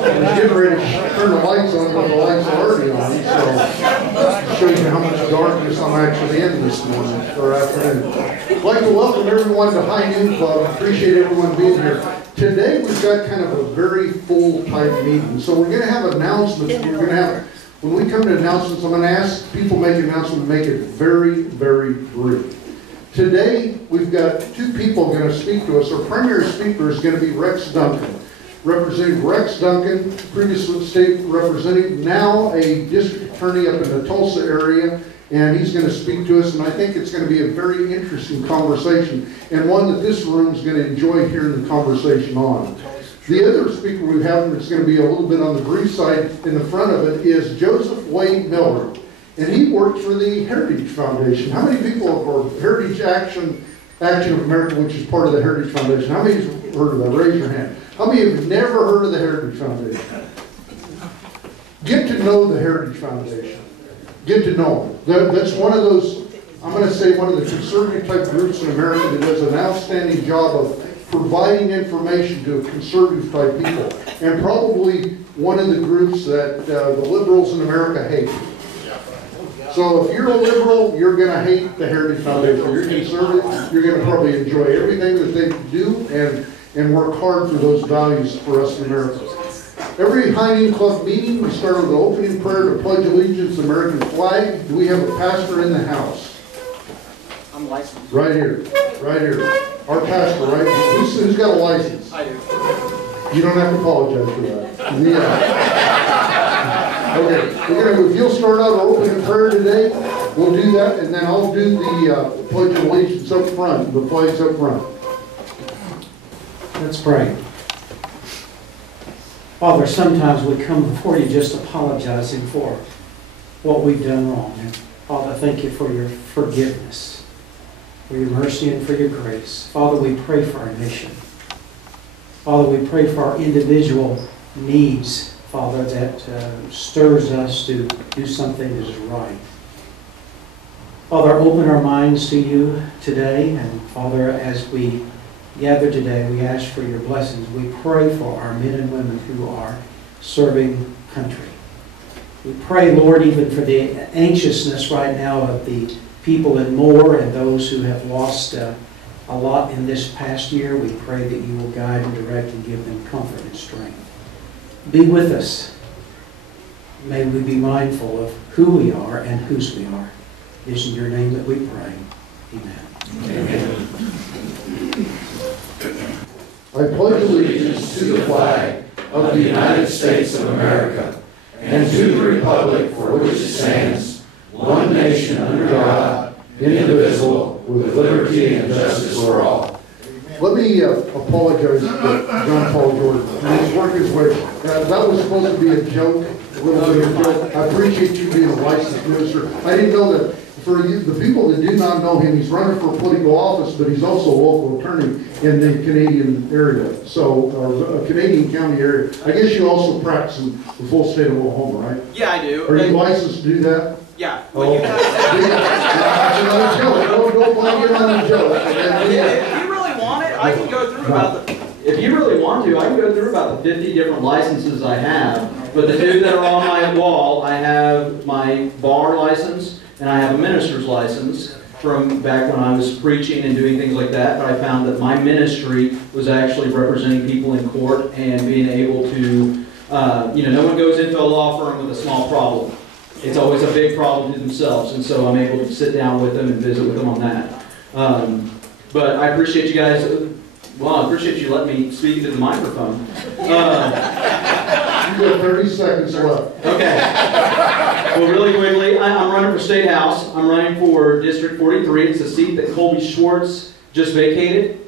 I was getting ready to turn the lights on, but the lights are already on, so shows you how much darkness I'm actually in this morning or afternoon. I'd like to welcome everyone to High Noon Club. Appreciate everyone being here. Today we've got kind of a very full type meeting, so we're going to have announcements. We're going to have, when we come to announcements, I'm going to ask people make an announcement, make it very, very brief. Today, we've got two people going to speak to us. Our primary speaker is going to be Rex Duncan. Representing Rex Duncan, previous state representative, now a district attorney up in the Tulsa area, and he's going to speak to us, and I think it's going to be a very interesting conversation, and one that this room is going to enjoy hearing the conversation on. The other speaker we have that's going to be a little bit on the brief side in the front of it is Joseph Wade Miller. And he worked for the Heritage Foundation. How many people are Heritage Action of America, which is part of the Heritage Foundation? How many have heard of that? Raise your hand. How many have never heard of the Heritage Foundation? Get to know the Heritage Foundation. Get to know them. That's one of those, I'm going to say one of the conservative type groups in America that does an outstanding job of providing information to conservative type people. And probably one of the groups that the liberals in America hate. So if you're a liberal, you're going to hate the Heritage Foundation. If you're conservative, you're going to probably enjoy everything that they do and work hard for those values for us in America. Every High Noon Club meeting, we start with an opening prayer to pledge allegiance to the American flag. Do we have a pastor in the house? I'm licensed. Right here. Right here. Our pastor, right? Who's got a license? I do. You don't have to apologize for that. Yeah. Okay, if you'll start out our opening prayer today, we'll do that, and then I'll do the Pledge of Allegiance up front, the flags up front. Let's pray. Father, sometimes we come before you just apologizing for what we've done wrong. And Father, thank you for your forgiveness, for your mercy, and for your grace. Father, we pray for our nation. Father, we pray for our individual needs, Father, that stirs us to do something that is right. Father, open our minds to you today. And Father, as we gather today, we ask for your blessings. We pray for our men and women who are serving country. We pray, Lord, even for the anxiousness right now of the people in Moore and those who have lost a lot in this past year. We pray that you will guide and direct and give them comfort and strength. Be with us. May we be mindful of who we are and whose we are. It is in your name that we pray. Amen. Amen. I pledge allegiance to the flag of the United States of America and to the republic for which it stands, one nation under God, indivisible, with liberty and justice for all. Let me apologize to John Paul Jordan. He's working his way. That was supposed to be a joke, a little bit of a joke. I appreciate you being a licensed minister. I didn't know that for you, the people that do not know him, he's running for political office, but he's also a local attorney in the Canadian area, or Canadian county area. I guess you also practice in the full state of Oklahoma, right? Yeah, I do. Are you licensed to do that? Yeah. Oh, yeah. That's another joke. Don't blame it on the joke. If you really want it, I can go through about the... If you really want to, I can go through about the 50 different licenses I have. But the two that are on my wall, I have my bar license and I have a minister's license from back when I was preaching and doing things like that. But I found that my ministry was actually representing people in court and being able to, no one goes into a law firm with a small problem. It's always a big problem to themselves. And so I'm able to sit down with them and visit with them on that. But I appreciate you guys. Well, I appreciate you letting me speak into the microphone. You got 30 seconds left. Okay. Well, really quickly, I'm running for State House. I'm running for District 43. It's a seat that Colby Schwartz just vacated.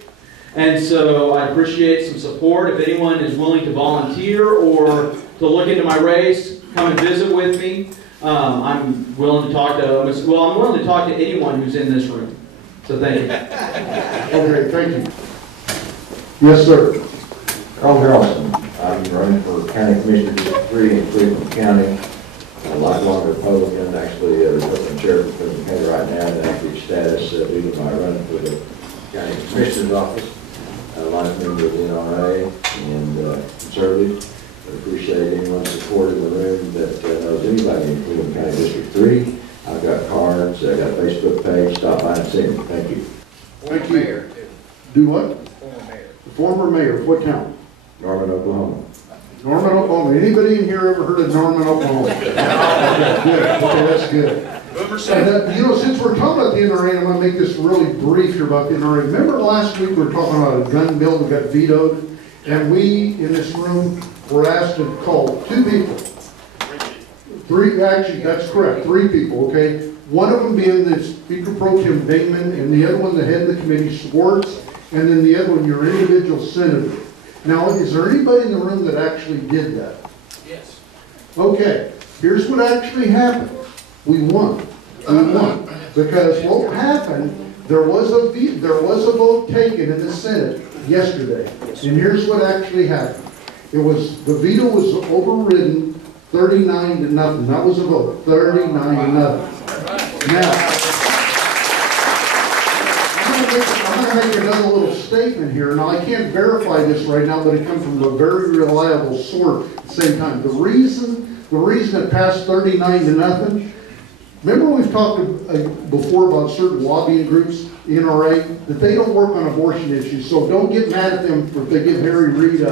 And so I appreciate some support. If anyone is willing to volunteer or to look into my race, come and visit with me. I'm willing to talk to, I'm willing to talk to anyone who's in this room. So thank you. Okay, thank you. Yes, sir. Carl Harrelson. I'm running for County Commissioner District 3 in Cleveland County. A lifelong Republican, actually Republican chair of Cleveland County right now in active status due to my run for the County Commissioner's office. A life member of the NRA and conservative. I appreciate anyone's support in the room that knows anybody in Cleveland County District 3. I've got cards, I've got a Facebook page, stop by and see me. Thank you. Thank you. Do what? The former mayor of what town? Norman, Oklahoma. Norman, Oklahoma. Anybody in here ever heard of Norman, Oklahoma? Okay, good. Okay, that's good. And, you know, since we're talking about the NRA, I'm going to make this really brief here about the NRA. Remember last week we were talking about a gun bill that got vetoed, and we in this room were asked to call 2 people. 3, actually, that's correct, 3 people, okay? One of them being the Speaker Pro Tem Bingman, and the other one the head of the committee, Swartz, and then the other one your individual senator. Now, is there anybody in the room that actually did that? Yes. Okay, here's what actually happened. We won. We won. Because what happened, there was a vote taken in the Senate yesterday. And here's what actually happened. The veto was overridden 39-0. That was a vote, 39-0. Now, I'm going to make another little statement here. Now, I can't verify this right now, but it comes from a very reliable source at the same time. The reason it passed 39-0, remember we've talked before about certain lobbying groups, the NRA, that they don't work on abortion issues, so don't get mad at them if they give Harry Reid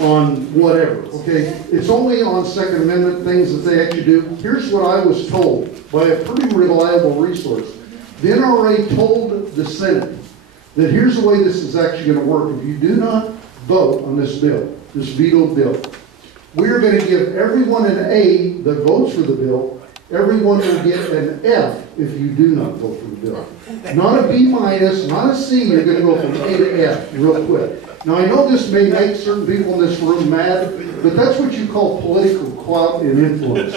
on whatever, okay? It's only on Second Amendment things that they actually do. Here's what I was told by a pretty reliable resource. The NRA told the Senate that here's the way this is actually going to work. If you do not vote on this bill, this vetoed bill, we're going to give everyone an A that votes for the bill. Everyone will get an F if you do not vote for the bill. Not a B minus, not a C. You're going to go from A to F real quick. Now, I know this may make certain people in this room mad, but that's what you call political clout and influence.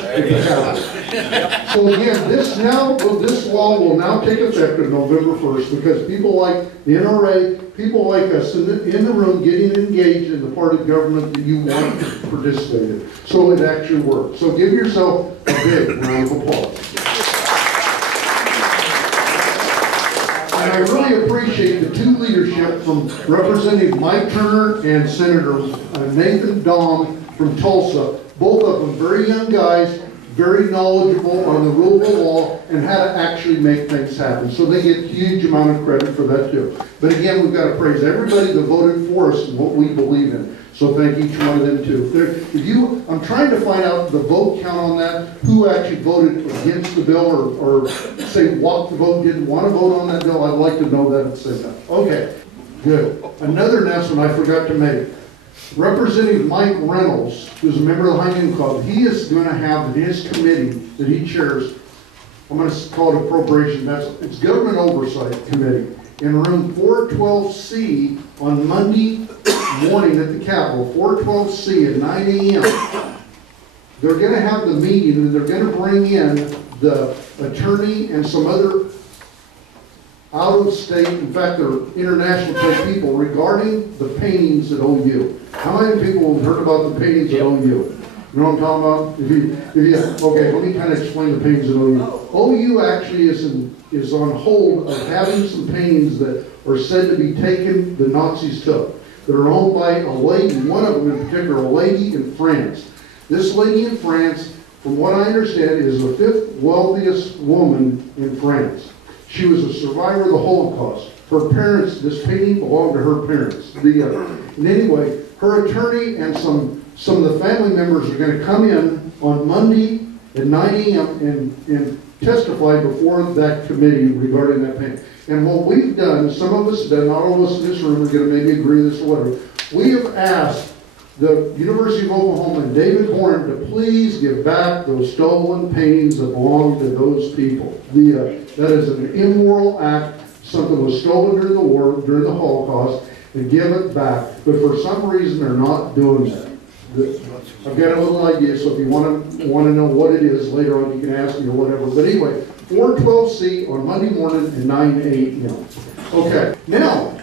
So again, this law will now take effect on November 1st because people like the NRA, people like us in the room getting engaged in the part of government that you want to participate in. So it actually works. So give yourself a big round of applause. And I really appreciate the 2 leadership from Representative Mike Turner and Senator Nathan Dahm from Tulsa. Both of them very young guys, very knowledgeable on the rule of law and how to actually make things happen. So they get a huge amount of credit for that too. But again, we've got to praise everybody that voted for us and what we believe in. So thank each one of them too. I'm trying to find out the vote count on that, who actually voted against the bill or say walked the vote, didn't want to vote on that bill. I'd like to know that and say that. Okay, good. Another announcement I forgot to make. Representative Mike Reynolds, who's a member of the High Noon Club, he is going to have in his committee that he chairs, I'm going to call it appropriation, it's Government Oversight Committee, in room 412C on Monday morning at the Capitol, 412C at 9 a.m. They're going to have the meeting and they're going to bring in the attorney and some other out-of-state, in fact, they're international type people regarding the paintings at OU. How many people have heard about the paintings at OU? You know what I'm talking about? Okay, let me kind of explain the paintings at OU. OU actually is on hold of having some paintings that are said to be taken, the Nazis took, that are owned by a lady, one of them in particular, a lady in France. This lady in France, from what I understand, is the 5th wealthiest woman in France. She was a survivor of the Holocaust. Her parents, this painting belonged to her parents. And anyway, her attorney and some of the family members are going to come in on Monday at 9 a.m. and testify before that committee regarding that painting. And what we've done, some of us have done, not all of us in this room are going to maybe agree with this or whatever, we have asked the University of Oklahoma and David Horn to please give back those stolen paintings that belong to those people. That is an immoral act. Something was stolen during the war, during the Holocaust, and give it back. But for some reason, they're not doing that. I've got a little idea, so if you want to know what it is later on, you can ask me or whatever. But anyway, 412C on Monday morning at 9 a.m. Okay, now,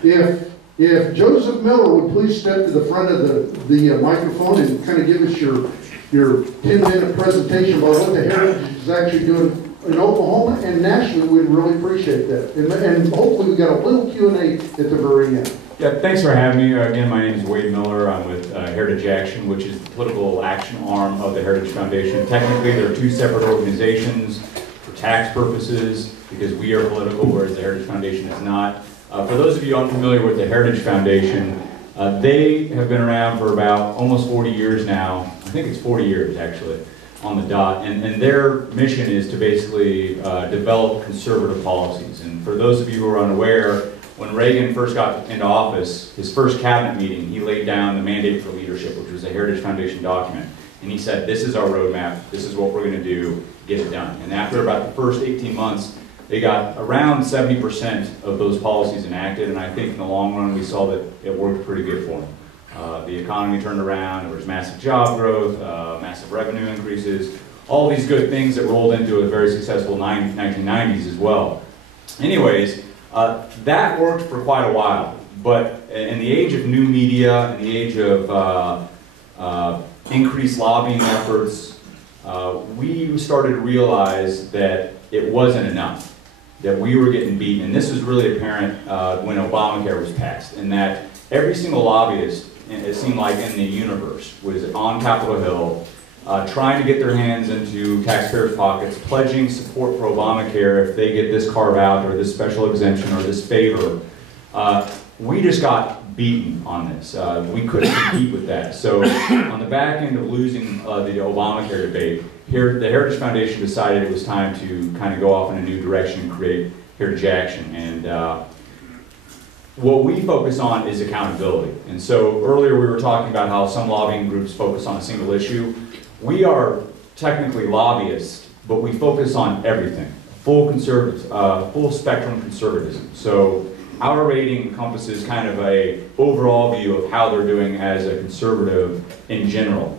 if Joseph Miller would please step to the front of the microphone and kind of give us your 10-minute presentation about what the Heritage is actually doing in Oklahoma and nationally, we'd really appreciate that. And hopefully we got a little Q&A at the very end. Yeah, thanks for having me. Again, my name is Wade Miller. I'm with Heritage Action, which is the political action arm of the Heritage Foundation. Technically, there are two separate organizations for tax purposes because we are political, whereas the Heritage Foundation is not. For those of you unfamiliar with the Heritage Foundation, they have been around for about almost 40 years now. I think it's 40 years, actually, on the dot. And their mission is to basically develop conservative policies. And for those of you who are unaware, when Reagan first got into office, his first cabinet meeting, he laid down the Mandate for Leadership, which was a Heritage Foundation document. And he said, this is our roadmap, this is what we're going to do, get it done. And after about the first 18 months, they got around 70% of those policies enacted, and I think in the long run we saw that it worked pretty good for them. The economy turned around, there was massive job growth, massive revenue increases, all these good things that rolled into a very successful 1990s as well. Anyways, that worked for quite a while, but in the age of new media, in the age of increased lobbying efforts, we started to realize that it wasn't enough, that we were getting beaten. And this was really apparent when Obamacare was passed, in that every single lobbyist, it seemed like in the universe, was on Capitol Hill, trying to get their hands into taxpayers' pockets, pledging support for Obamacare if they get this carve out or this special exemption or this favor. We just got beaten on this. We couldn't compete with that. So on the back end of losing the Obamacare debate, the Heritage Foundation decided it was time to kind of go off in a new direction and create Heritage Action. And what we focus on is accountability. And so earlier we were talking about how some lobbying groups focus on a single issue. We are technically lobbyists, but we focus on everything. Full spectrum conservatism. So our rating encompasses kind of a overall view of how they're doing as a conservative in general.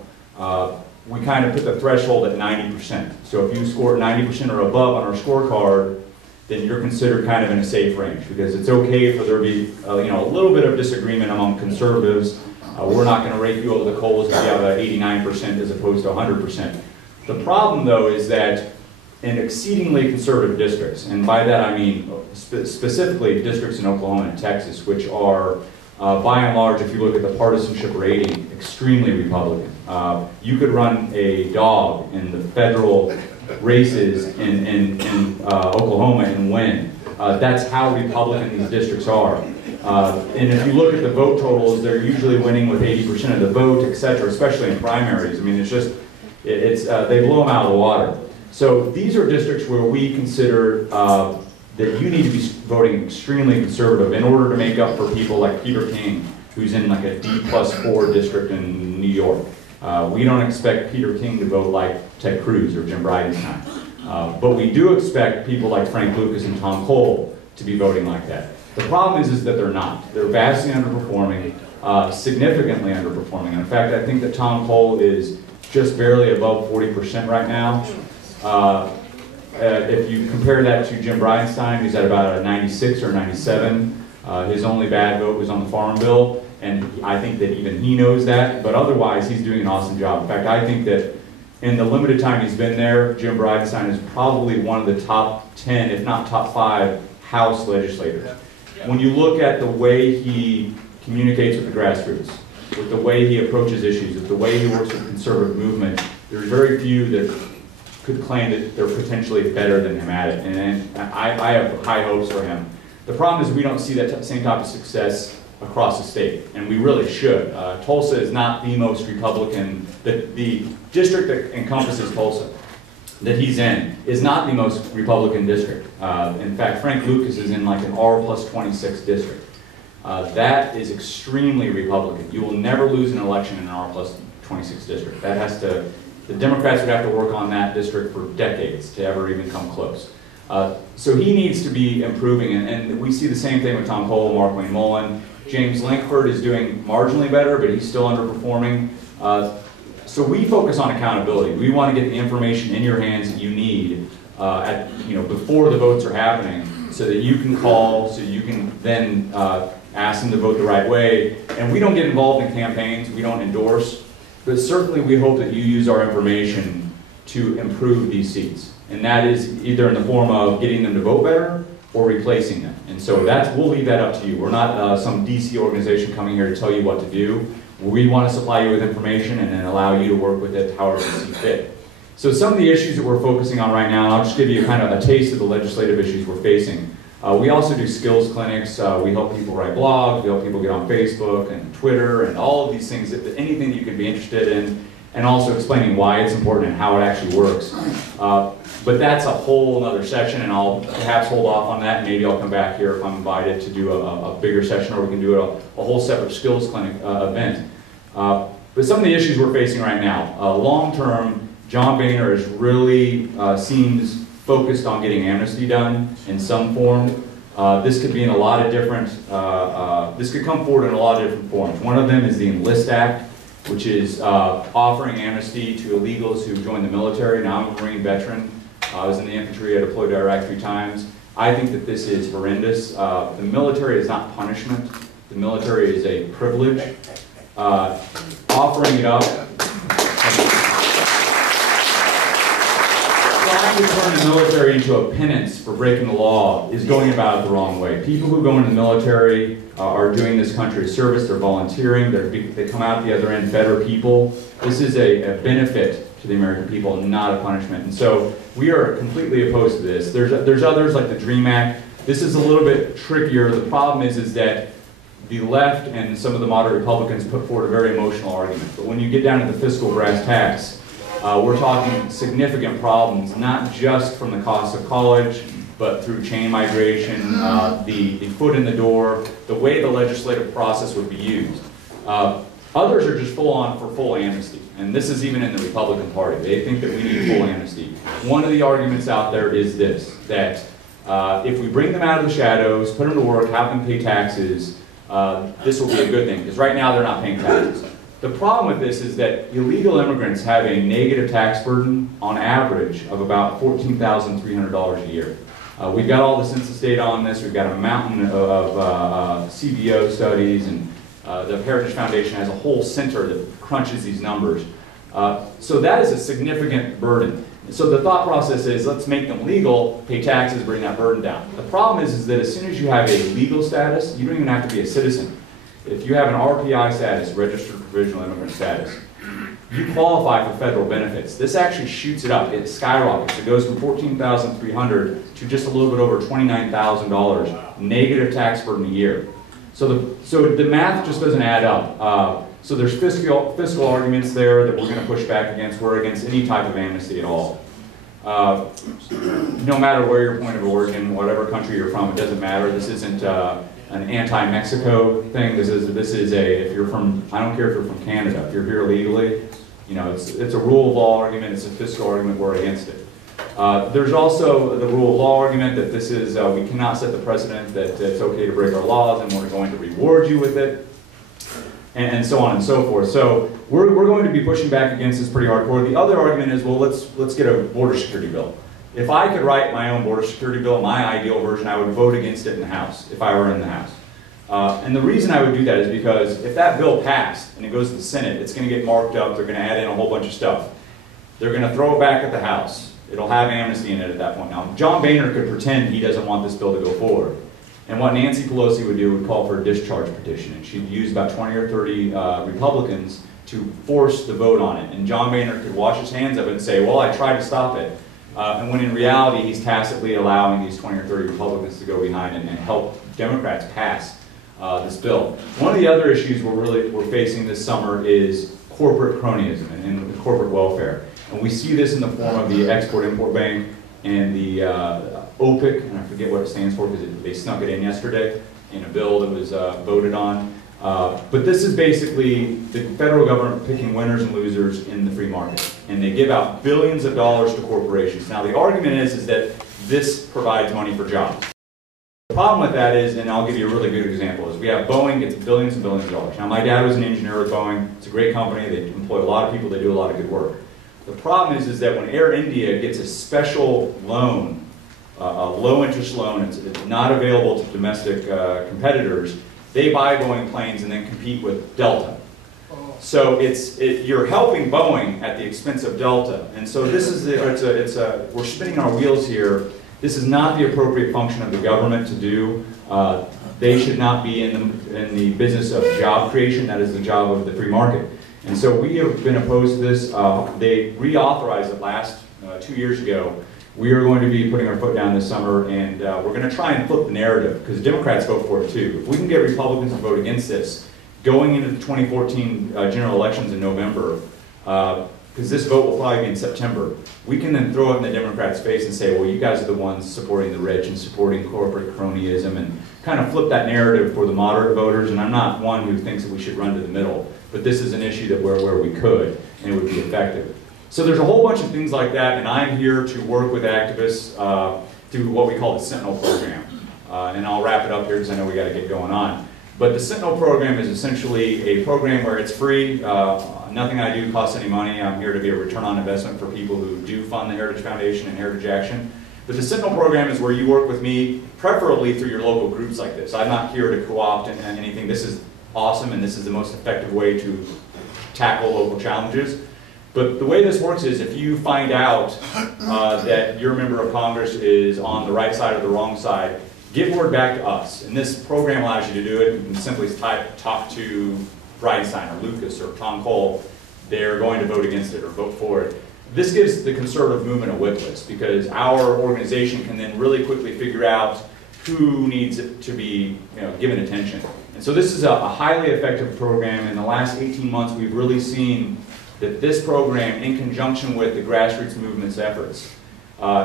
We kind of put the threshold at 90%. So if you score 90% or above on our scorecard, then you're considered kind of in a safe range, because it's okay for there to be a little bit of disagreement among conservatives. We're not going to rake you over the coals if you have an 89% as opposed to 100%. The problem, though, is that in exceedingly conservative districts, and by that I mean specifically districts in Oklahoma and Texas, which are, by and large, if you look at the partisanship rating, extremely Republican. You could run a dog in the federal races in Oklahoma and win. That's how Republican these districts are. And if you look at the vote totals, they're usually winning with 80% of the vote, etc., especially in primaries. I mean, it's just, they blow them out of the water. So these are districts where we consider that you need to be voting extremely conservative in order to make up for people like Peter King, who's in like a D+4 district in New York. We don't expect Peter King to vote like Ted Cruz or Jim Bridenstine. But we do expect people like Frank Lucas and Tom Cole to be voting like that. The problem is that they're not. They're vastly underperforming, significantly underperforming. And in fact, I think that Tom Cole is just barely above 40% right now. If you compare that to Jim Bridenstine, who's at about a 96 or 97. His only bad vote was on the Farm Bill, and I think that even he knows that, but otherwise he's doing an awesome job. In fact, I think that in the limited time he's been there, Jim Bridenstine is probably one of the top 10, if not top 5, House legislators. When you look at the way he communicates with the grassroots, with the way he approaches issues, with the way he works with the conservative movement, there's very few that could claim that they're potentially better than him at it, and I have high hopes for him. The problem is we don't see that same type of success across the state, and we really should. Tulsa is not the most Republican, the district that encompasses Tulsa that he's in is not the most Republican district. In fact, Frank Lucas is in like an R+26 district. That is extremely Republican. You will never lose an election in an R+26 district. That has to, the Democrats would have to work on that district for decades to ever even come close. So he needs to be improving, and we see the same thing with Tom Cole, Mark Wayne Mullen. James Lankford is doing marginally better, but he's still underperforming. So we focus on accountability. We want to get the information in your hands that you need before the votes are happening, so that you can call, so you can then ask them to vote the right way. And we don't get involved in campaigns, we don't endorse, but certainly we hope that you use our information to improve these seats. And that is either in the form of getting them to vote better, or replacing them. And so we'll leave that up to you. We're not some DC organization coming here to tell you what to do. We want to supply you with information and then allow you to work with it however you see fit. So some of the issues that we're focusing on right now, and I'll just give you kind of a taste of the legislative issues we're facing. We also do skills clinics. We help people write blogs. We help people get on Facebook and Twitter and all of these things, anything that you could be interested in, and also explaining why it's important and how it actually works. But that's a whole other session, and I'll perhaps hold off on that, and maybe I'll come back here if I'm invited to do a bigger session, or we can do a whole separate skills clinic event. But some of the issues we're facing right now, long-term, John Boehner is really seems focused on getting amnesty done in some form. This could be in a lot of different, this could come forward in a lot of different forms. One of them is the Enlist Act, which is offering amnesty to illegals who joined the military. Now, I'm a Marine veteran. I was in the infantry. I deployed to Iraq 3 times. I think that this is horrendous. The military is not punishment. The military is a privilege. Offering it up, trying to turn the military into a penance for breaking the law is going about it the wrong way. People who go into the military are doing this country a service. They're volunteering. They come out the other end better people. This is a benefit to the American people, not a punishment. And so we are completely opposed to this. There's others like the DREAM Act. This is a little bit trickier. The problem is that the left and some of the moderate Republicans put forward a very emotional argument. But when you get down to the fiscal brass tacks, we're talking significant problems, not just from the cost of college, but through chain migration, the foot in the door, the way the legislative process would be used. Others are just full amnesty, and this is even in the Republican Party. They think that we need full amnesty. One of the arguments out there is this, that if we bring them out of the shadows, put them to work, have them pay taxes, this will be a good thing, because right now they're not paying taxes. The problem with this is that illegal immigrants have a negative tax burden on average of about $14,300 a year. We've got all the census data on this. We've got a mountain of CBO studies, and the Heritage Foundation has a whole center that crunches these numbers. So that is a significant burden. So the thought process is, let's make them legal, pay taxes, bring that burden down. The problem is that as soon as you have a legal status, you don't even have to be a citizen. If you have an RPI status, Registered Provisional Immigrant Status, you qualify for federal benefits. This actually shoots it up. It skyrockets. It goes from $14,300 to just a little bit over $29,000 negative tax burden a year. So the math just doesn't add up. So there's fiscal arguments there that we're going to push back against. We're against any type of amnesty at all. No matter where your point of origin, whatever country you're from, it doesn't matter. This isn't an anti-Mexico thing. This is if you're from, I don't care if you're from Canada, if you're here illegally, you know, it's a rule of law argument, it's a fiscal argument, we're against it. There's also the rule of law argument that this is, we cannot set the precedent that it's okay to break our laws and we're going to reward you with it, and so on and so forth. So we're going to be pushing back against this pretty hardcore. The other argument is, well, let's get a border security bill. If I could write my own border security bill, my ideal version, I would vote against it in the House, if I were in the House. And the reason I would do that is because if that bill passed and it goes to the Senate, it's going to get marked up, they're going to add in a whole bunch of stuff. They're going to throw it back at the House. It'll have amnesty in it at that point. Now, John Boehner could pretend he doesn't want this bill to go forward. And what Nancy Pelosi would do would call for a discharge petition, and she'd use about 20 or 30 Republicans to force the vote on it. And John Boehner could wash his hands of it and say, well, I tried to stop it. And when in reality, he's tacitly allowing these 20 or 30 Republicans to go behind and help Democrats pass this bill. One of the other issues we're facing this summer is corporate cronyism and corporate welfare. And we see this in the form of the Export-Import Bank and the OPIC, and I forget what it stands for because they snuck it in yesterday in a bill that was voted on. But this is basically the federal government picking winners and losers in the free market. And they give out billions of dollars to corporations. Now the argument is that this provides money for jobs. The problem with that is, and I'll give you a really good example, is we have Boeing gets billions and billions of dollars. Now my dad was an engineer at Boeing. It's a great company. They employ a lot of people. They do a lot of good work. The problem is that when Air India gets a special loan, a low interest loan, it's not available to domestic competitors, they buy Boeing planes and then compete with Delta. So you're helping Boeing at the expense of Delta. And so this is we're spinning our wheels here This is not the appropriate function of the government to do. They should not be in the business of job creation. That is the job of the free market. And so we have been opposed to this. They reauthorized it last 2 years ago. We are going to be putting our foot down this summer, and we're going to try and flip the narrative, because Democrats vote for it too. If we can get Republicans to vote against this, going into the 2014 general elections in November, because this vote will probably be in September, we can then throw it in the Democrats' face and say, well, you guys are the ones supporting the rich and supporting corporate cronyism, and kind of flip that narrative for the moderate voters. And I'm not one who thinks that we should run to the middle, but this is an issue that where we could, and it would be effective. So there's a whole bunch of things like that, and I'm here to work with activists through what we call the Sentinel program. And I'll wrap it up here because I know we got to get going on. But the Sentinel program is essentially a program where it's free. Nothing I do costs any money. I'm here to be a return on investment for people who do fund the Heritage Foundation and Heritage Action. But the Sentinel program is where you work with me, preferably through your local groups like this. I'm not here to co-opt anything. This is awesome, and this is the most effective way to tackle local challenges. But the way this works is if you find out that your member of Congress is on the right side or the wrong side, give word back to us. And this program allows you to do it. You can simply talk to Bridenstine or Lucas or Tom Cole. They're going to vote against it or vote for it. This gives the conservative movement a whip list, because our organization can then really quickly figure out who needs it to be given attention. And so this is a highly effective program. In the last 18 months, we've really seen that this program, in conjunction with the grassroots movement's efforts,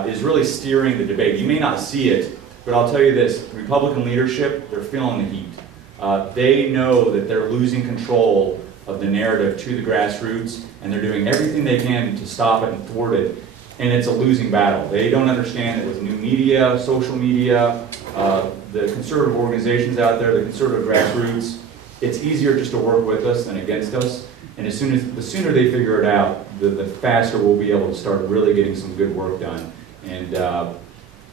is really steering the debate. You may not see it, but I'll tell you this, Republican leadership, they're feeling the heat. They know that they're losing control of the narrative to the grassroots, and they're doing everything they can to stop it and thwart it, and it's a losing battle. They don't understand that with new media, social media, the conservative organizations out there, the conservative grassroots, it's easier just to work with us than against us. And the sooner they figure it out, the faster we'll be able to start really getting some good work done. And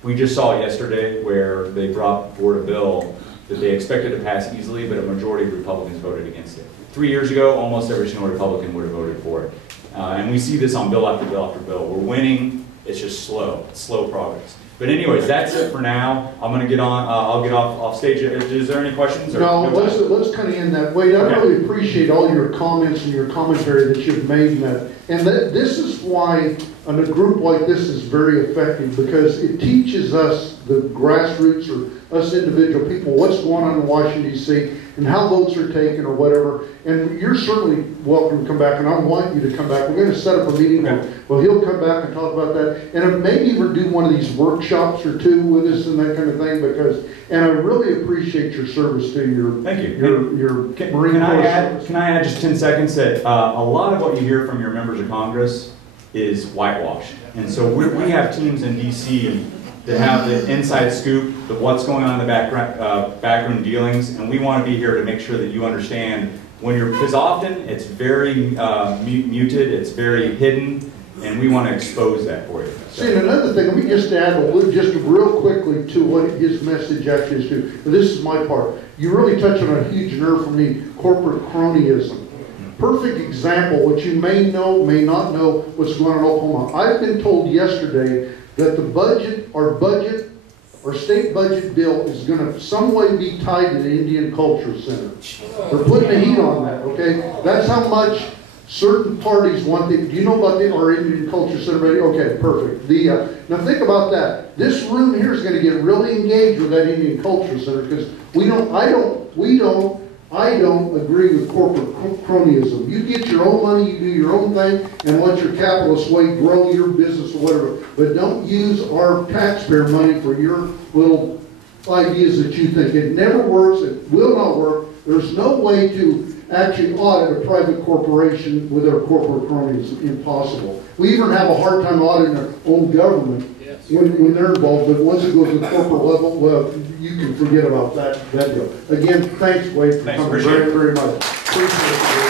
we just saw yesterday where they brought forward a bill that they expected to pass easily, but a majority of Republicans voted against it. 3 years ago, almost every single Republican would have voted for it. And we see this on bill after bill after bill. We're winning, it's just slow. It's slow progress. But anyways, that's it for now. I'm going to get on, I'll get off stage. Is there any questions? Or no, let's kind of end that. Wade, I really appreciate all your comments and your commentary that you've made in that. And this is why a group like this is very effective, because it teaches us, the grassroots or us individual people, what's going on in Washington, D.C., and how votes are taken or whatever. And you're certainly welcome to come back, and I want you to come back. We're going to set up a meeting where he'll come back and talk about that, and maybe even do one of these workshops or two with us and that kind of thing, because, and I really appreciate your service to your, thank you. your Marine Corps service. Can I add just 10 seconds that a lot of what you hear from your members of Congress is whitewashed. And so we have teams in D.C. that have the inside scoop of what's going on in the backroom dealings, and we want to be here to make sure that you understand when you're, because often it's very muted, it's very hidden, and we want to expose that for you. So. See, and another thing, let me just add just real quickly to what his message actually is to. This is my part. You really touch on a huge nerve for me, corporate cronyism. Perfect example, what you may know, may not know, what's going on in Oklahoma. I've been told yesterday that the budget, our state budget bill is going to some way be tied to the Indian Culture Center. They're putting the heat on that, okay? That's how much certain parties want. Do you know about our Indian Culture Center? Okay, perfect. Now think about that. This room here is going to get really engaged with that Indian Culture Center, because I don't agree with corporate cronyism. You get your own money, you do your own thing, and let your capitalist way grow your business or whatever. But don't use our taxpayer money for your little ideas that you think. It never works. It will not work. There's no way to actually audit a private corporation with their corporate cronyism. Impossible. We even have a hard time auditing our own government when they're involved, but once it goes to the corporate level, well, you can forget about that deal. Again, thanks, Wade, for coming very, very much. Appreciate it.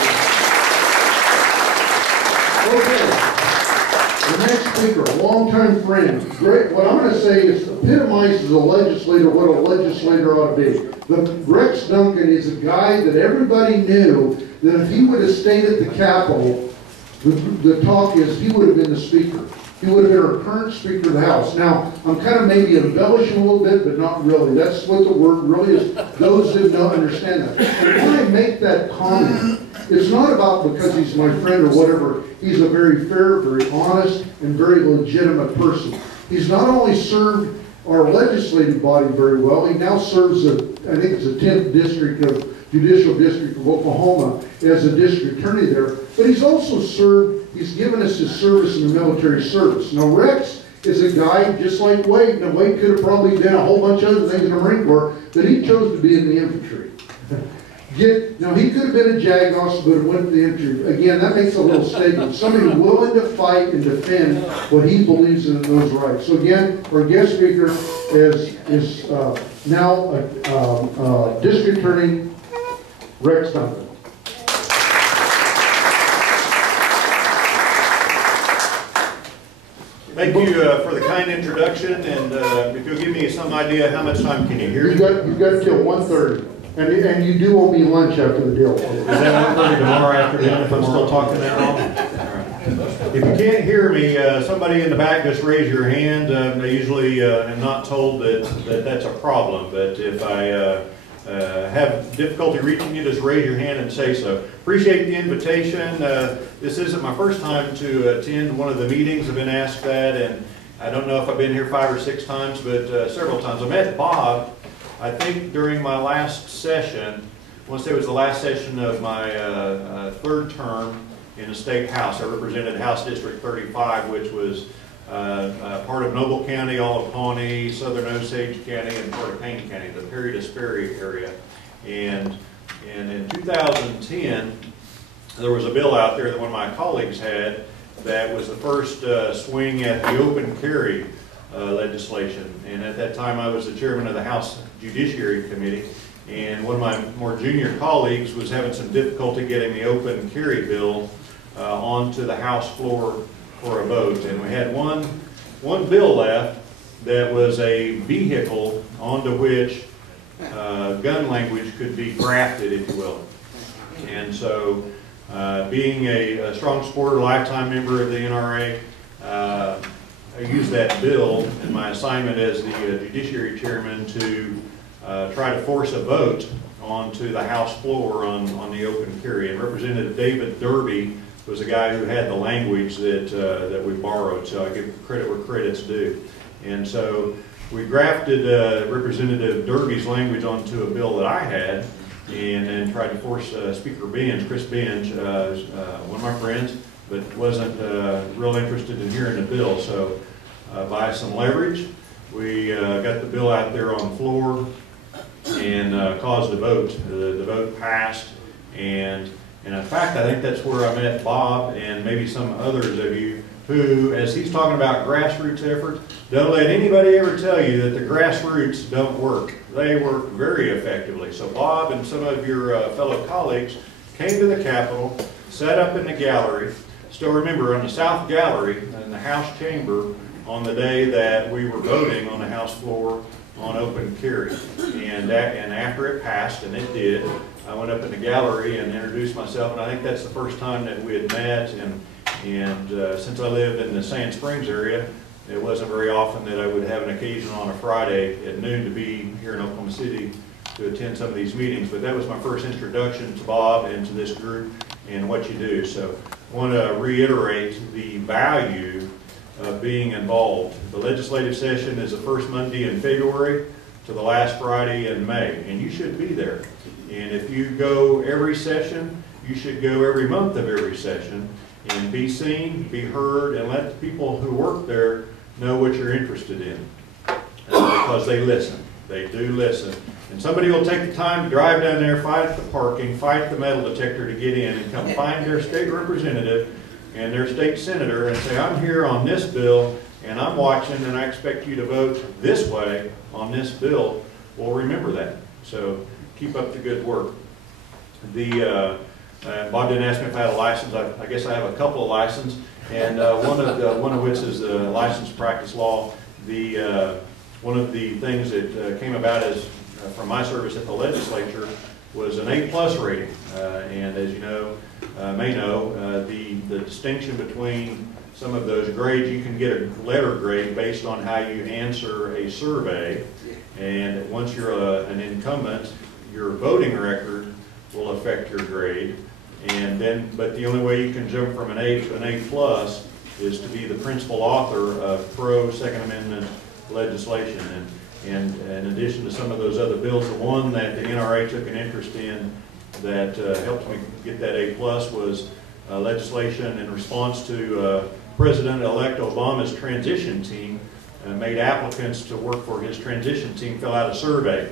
Okay, the next speaker, a longtime friend. Great. What I'm going to say is epitomizes a legislator what a legislator ought to be. Rex Duncan is a guy that everybody knew that if he would have stayed at the Capitol, the talk is he would have been the speaker. he would have been our current Speaker of the House. Now, I'm kind of maybe embellishing a little bit, but not really. That's what the word really is. Those that don't understand that. And when I make that comment, it's not about because he's my friend or whatever. He's a very fair, very honest, and very legitimate person. He's not only served our legislative body very well, he now serves, I think it's the 10th district of Judicial District of Oklahoma as a district attorney there, but he's also served, he's given us his service in the military service. Now Rex is a guy just like Wade. Now Wade could have probably done a whole bunch of other things in the Marine Corps, but he chose to be in the infantry. Now he could have been a JAG officer, but went to the infantry. Again, that makes a little statement. Somebody willing to fight and defend what he believes in those rights. So again, our guest speaker is now District Attorney Rex Duncan. Thank you for the kind introduction, and if you'll give me some idea how much time can you hear me? You've got till 1:30, and you do owe me lunch after the deal. Is that 1:30 tomorrow afternoon if I'm still talking that long? Right. If you can't hear me, somebody in the back just raise your hand. I usually am not told that that's a problem, but if I have difficulty reaching you, just raise your hand and say so. Appreciate the invitation. This isn't my first time to attend one of the meetings. I've been asked that, and I don't know if I've been here 5 or 6 times, but several times. I met Bob, I think, during my last session. I want to say it was the last session of my 3rd term in the state house. I represented House District 35, which was part of Noble County, all of Pawnee, southern Osage County, and part of Payne County, the Perry to Sperry area. And in 2010, there was a bill out there that one of my colleagues had that was the first swing at the open carry legislation. And at that time, I was the chairman of the House Judiciary Committee, and one of my more junior colleagues was having some difficulty getting the open carry bill onto the House floor for a vote. And we had one bill left that was a vehicle onto which gun language could be grafted, if you will. And so, being a strong supporter, lifetime member of the NRA, I used that bill in my assignment as the Judiciary Chairman to try to force a vote onto the House floor on the open carry. And Representative David Derby was a guy who had the language that we borrowed, so I give credit where credit's due. And so we drafted Representative Derby's language onto a bill that I had, and then tried to force Speaker Benj, Chris Benj, one of my friends, but wasn't real interested in hearing the bill. So by some leverage, we got the bill out there on the floor and caused a vote. The vote passed, and in fact, I think that's where I met Bob and maybe some others of you who, as he's talking about grassroots efforts, don't let anybody ever tell you that the grassroots don't work. They work very effectively. So Bob and some of your fellow colleagues came to the Capitol, sat up in the gallery. Still remember, on the South Gallery in the House chamber on the day that we were voting on the House floor on open carry. And after it passed, and it did, I went up in the gallery and introduced myself, and I think that's the first time that we had met. And since I live in the Sand Springs area, it wasn't very often that I would have an occasion on a Friday at noon to be here in Oklahoma City to attend some of these meetings. But that was my first introduction to Bob and to this group and what you do. So I want to reiterate the value of being involved. The legislative session is the first Monday in February to the last Friday in May, and you should be there. And if you go every session, you should go every month of every session and be seen, be heard, and let the people who work there know what you're interested in. Because they listen. They do listen. And somebody will take the time to drive down there, fight the parking, fight the metal detector to get in, and come find their state representative and their state senator and say, I'm here on this bill, and I'm watching, and I expect you to vote this way on this bill. Well, remember that. So keep up the good work. Bob didn't ask me if I had a license. I guess I have a couple of licenses, and one of which is the license practice law. One of the things that came about is from my service at the legislature was an A+ rating. And as you know, may know, the distinction between some of those grades, you can get a letter grade based on how you answer a survey. And once you're an incumbent, your voting record will affect your grade. And then, but the only way you can jump from an A to an A+ is to be the principal author of pro-Second Amendment legislation. And in addition to some of those other bills, the one that the NRA took an interest in that helped me get that A+ was legislation in response to President-elect Obama's transition team made applicants to work for his transition team fill out a survey.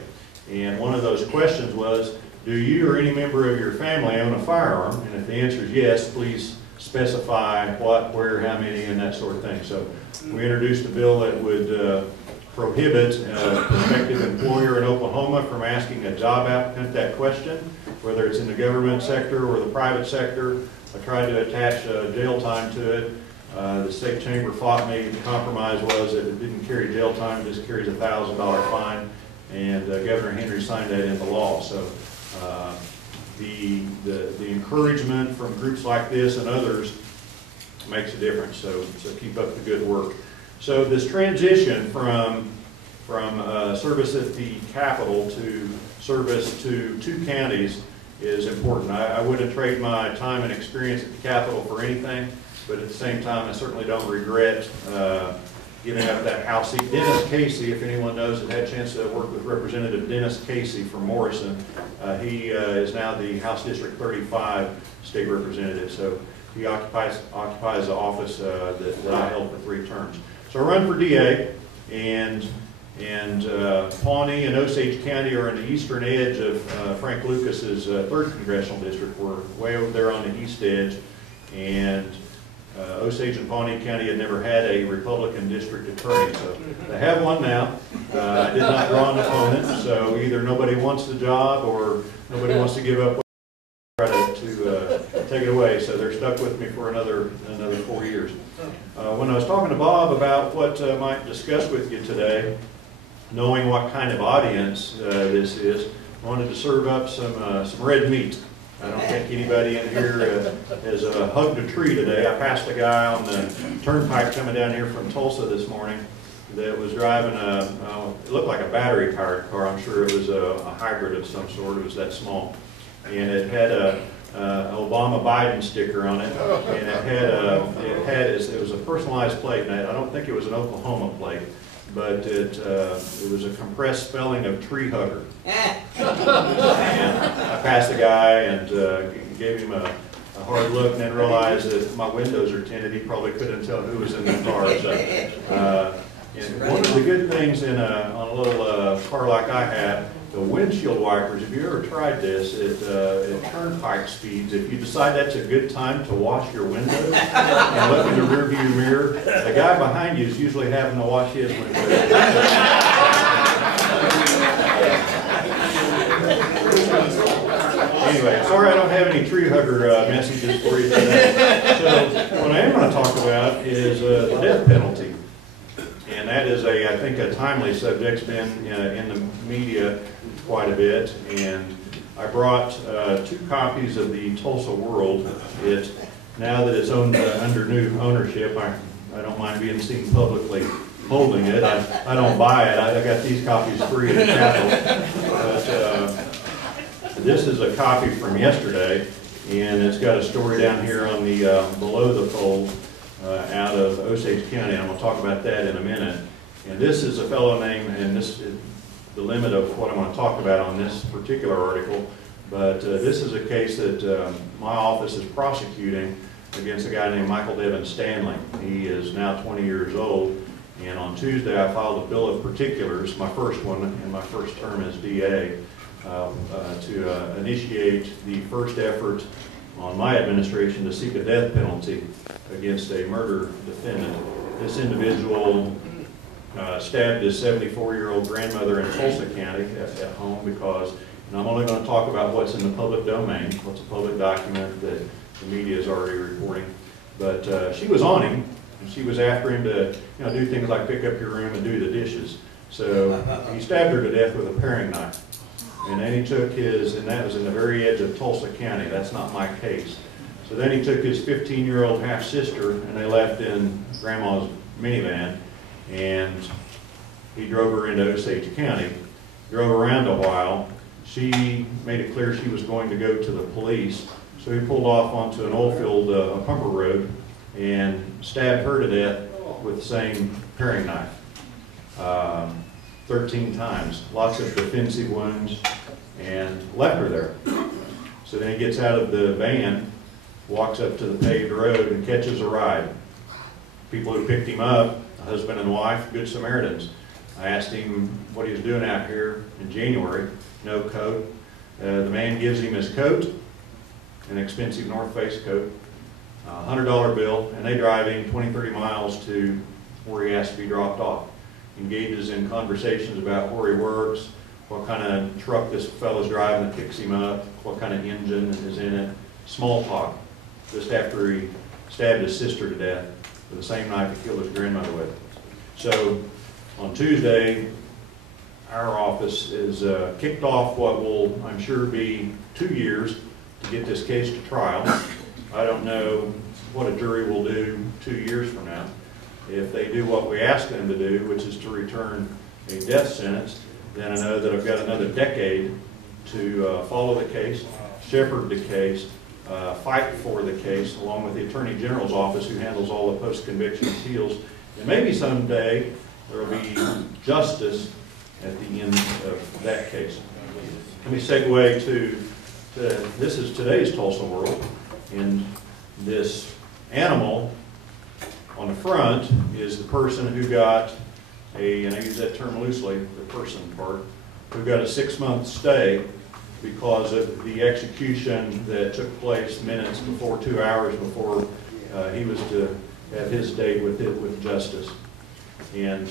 And one of those questions was, do you or any member of your family own a firearm? And if the answer is yes, please specify what, where, how many, and that sort of thing. So we introduced a bill that would prohibit a prospective employer in Oklahoma from asking a job applicant that question, whether it's in the government sector or the private sector. I tried to attach jail time to it. The state chamber fought me. The compromise was that it didn't carry jail time, it just carries a $1,000 fine. And Governor Henry signed that into law. So the encouragement from groups like this and others makes a difference. So keep up the good work. So this transition from service at the Capitol to service to 2 counties is important. I wouldn't trade my time and experience at the Capitol for anything, but at the same time, I certainly don't regret giving up that House seat. Dennis Casey, if anyone knows, had a chance to work with Representative Dennis Casey from Morrison. He is now the House District 35 state representative, so he occupies the office that I held for 3 terms. So I run for DA, and Pawnee and Osage County are on the eastern edge of Frank Lucas's 3rd congressional district. We're way over there on the east edge, and Osage and Pawnee County had never had a Republican district attorney, so they have one now. I did not draw an opponent, so either nobody wants the job or nobody wants to give up to take it away, so they're stuck with me for another 4 years. When I was talking to Bob about what I might discuss with you today, knowing what kind of audience this is, I wanted to serve up some red meat. I don't think anybody in here has hugged a tree today. I passed a guy on the turnpike coming down here from Tulsa this morning that was driving it looked like a battery-powered car. I'm sure it was a hybrid of some sort. It was that small. And it had an Obama-Biden sticker on it. And it was a personalized plate. And I don't think it was an Oklahoma plate, but it was a compressed spelling of tree hugger. And I passed the guy and gave him a hard look, and then realized that my windows are tinted. He probably couldn't tell who was in the car. So, and one of the good things on a little car like I have, the windshield wipers, if you ever tried this, at turnpike speeds, if you decide that's a good time to wash your windows and look in the rearview mirror, the guy behind you is usually having to wash his windows. Anyway, sorry I don't have any tree hugger messages for you today. So what I am going to talk about is the death penalty. And that is, I think, a timely subject. It's been in the media quite a bit. And I brought 2 copies of the Tulsa World. Now that it's owned under new ownership, I don't mind being seen publicly holding it. I don't buy it. I got these copies free at the Capitol. But this is a copy from yesterday, and it's got a story down here on the below the fold out of Osage County. I'm going to talk about that in a minute. And this is a fellow named, and this is the limit of what I'm going to talk about on this particular article, but this is a case that my office is prosecuting against a guy named Michael Devin Stanley. He is now 20 years old, and on Tuesday I filed a bill of particulars, my first one in my first term as DA, to initiate the first effort on my administration to seek a death penalty against a murder defendant. This individual stabbed his 74-year-old grandmother in Tulsa County at home because, and I'm only going to talk about what's in the public domain, what's a public document that the media is already reporting, but she was on him, and she was after him to do things like pick up your room and do the dishes. So he stabbed her to death with a paring knife. And then he took his, and that was in the very edge of Tulsa County. That's not my case. So then he took his 15-year-old half-sister, and they left in Grandma's minivan, and he drove her into Osage County, drove around a while. She made it clear she was going to go to the police, so he pulled off onto an oil field, a pumper road, and stabbed her to death with the same paring knife. 13 times, lots of defensive wounds, and left her there. So then he gets out of the van, walks up to the paved road, and catches a ride. People who picked him up, husband and wife, good Samaritans. I asked him what he was doing out here in January. No coat. The man gives him his coat, an expensive North Face coat, a $100 bill, and they drive him 20, 30 miles to where he has to be dropped off. Engages in conversations about where he works, what kind of truck this fellow's driving that picks him up, what kind of engine is in it. Small talk, just after he stabbed his sister to death with the same knife he killed his grandmother with. So on Tuesday, our office is kicked off what will, I'm sure, be 2 years to get this case to trial. I don't know what a jury will do 2 years from now. If they do what we ask them to do, which is to return a death sentence, then I know that I've got another decade to follow the case, shepherd the case, fight for the case, along with the Attorney General's office, who handles all the post-conviction appeals. And maybe someday there will be justice at the end of that case. Let me segue to this is today's Tulsa world, and this animal on the front is the person who got and I use that term loosely, the person part, who got a 6-month stay because of the execution that took place minutes before, 2 hours before he was to have his day with justice. And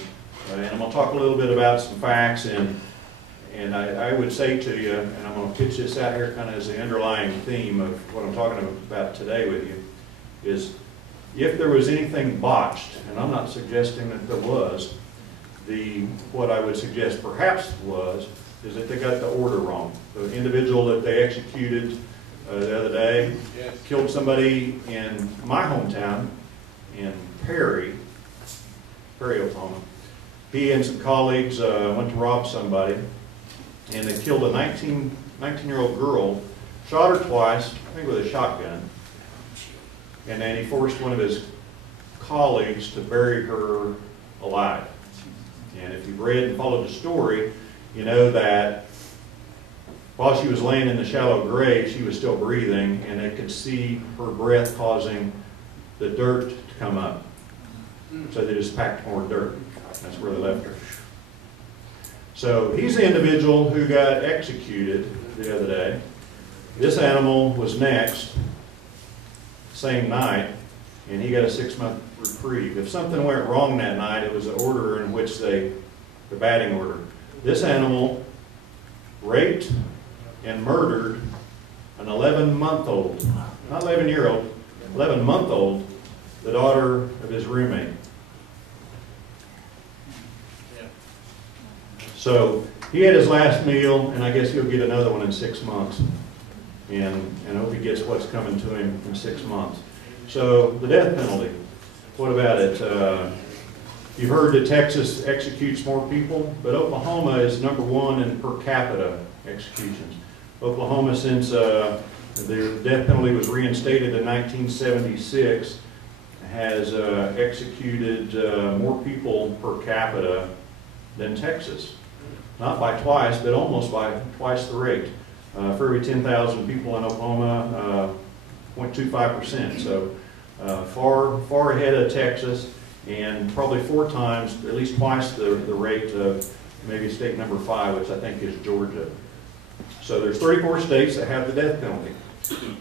I'm going to talk a little bit about some facts, and I would say to you, and I'm going to pitch this out here kind of as the underlying theme of what I'm talking about today with you, is if there was anything botched, and I'm not suggesting that there was, what I would suggest perhaps is that they got the order wrong. The individual that they executed the other day killed somebody in my hometown in Perry, Oklahoma. He and some colleagues went to rob somebody, and they killed a 19-year-old girl, shot her twice, I think with a shotgun, and then he forced one of his colleagues to bury her alive. And if you've read and followed the story, you know that while she was laying in the shallow grave, she was still breathing, and they could see her breath causing the dirt to come up. So they just packed more dirt. That's where they left her. So he's the individual who got executed the other day. This animal was next, same night, and he got a 6-month reprieve. If something went wrong that night, it was an order in which the batting order. This animal raped and murdered an 11-month-old, not 11-year-old, 11-month-old, the daughter of his roommate. So he had his last meal, and I guess he'll get another one in 6 months. And I hope he gets what's coming to him in 6 months. So the death penalty, what about it? You've heard that Texas executes more people, but Oklahoma is #1 in per capita executions. Oklahoma, since the death penalty was reinstated in 1976, has executed more people per capita than Texas. Not by twice, but almost by twice the rate. For every 10,000 people in Oklahoma, 0.25%. So far ahead of Texas, and probably 4 times, at least twice the rate of maybe state number 5, which I think is Georgia. So there's 34 states that have the death penalty.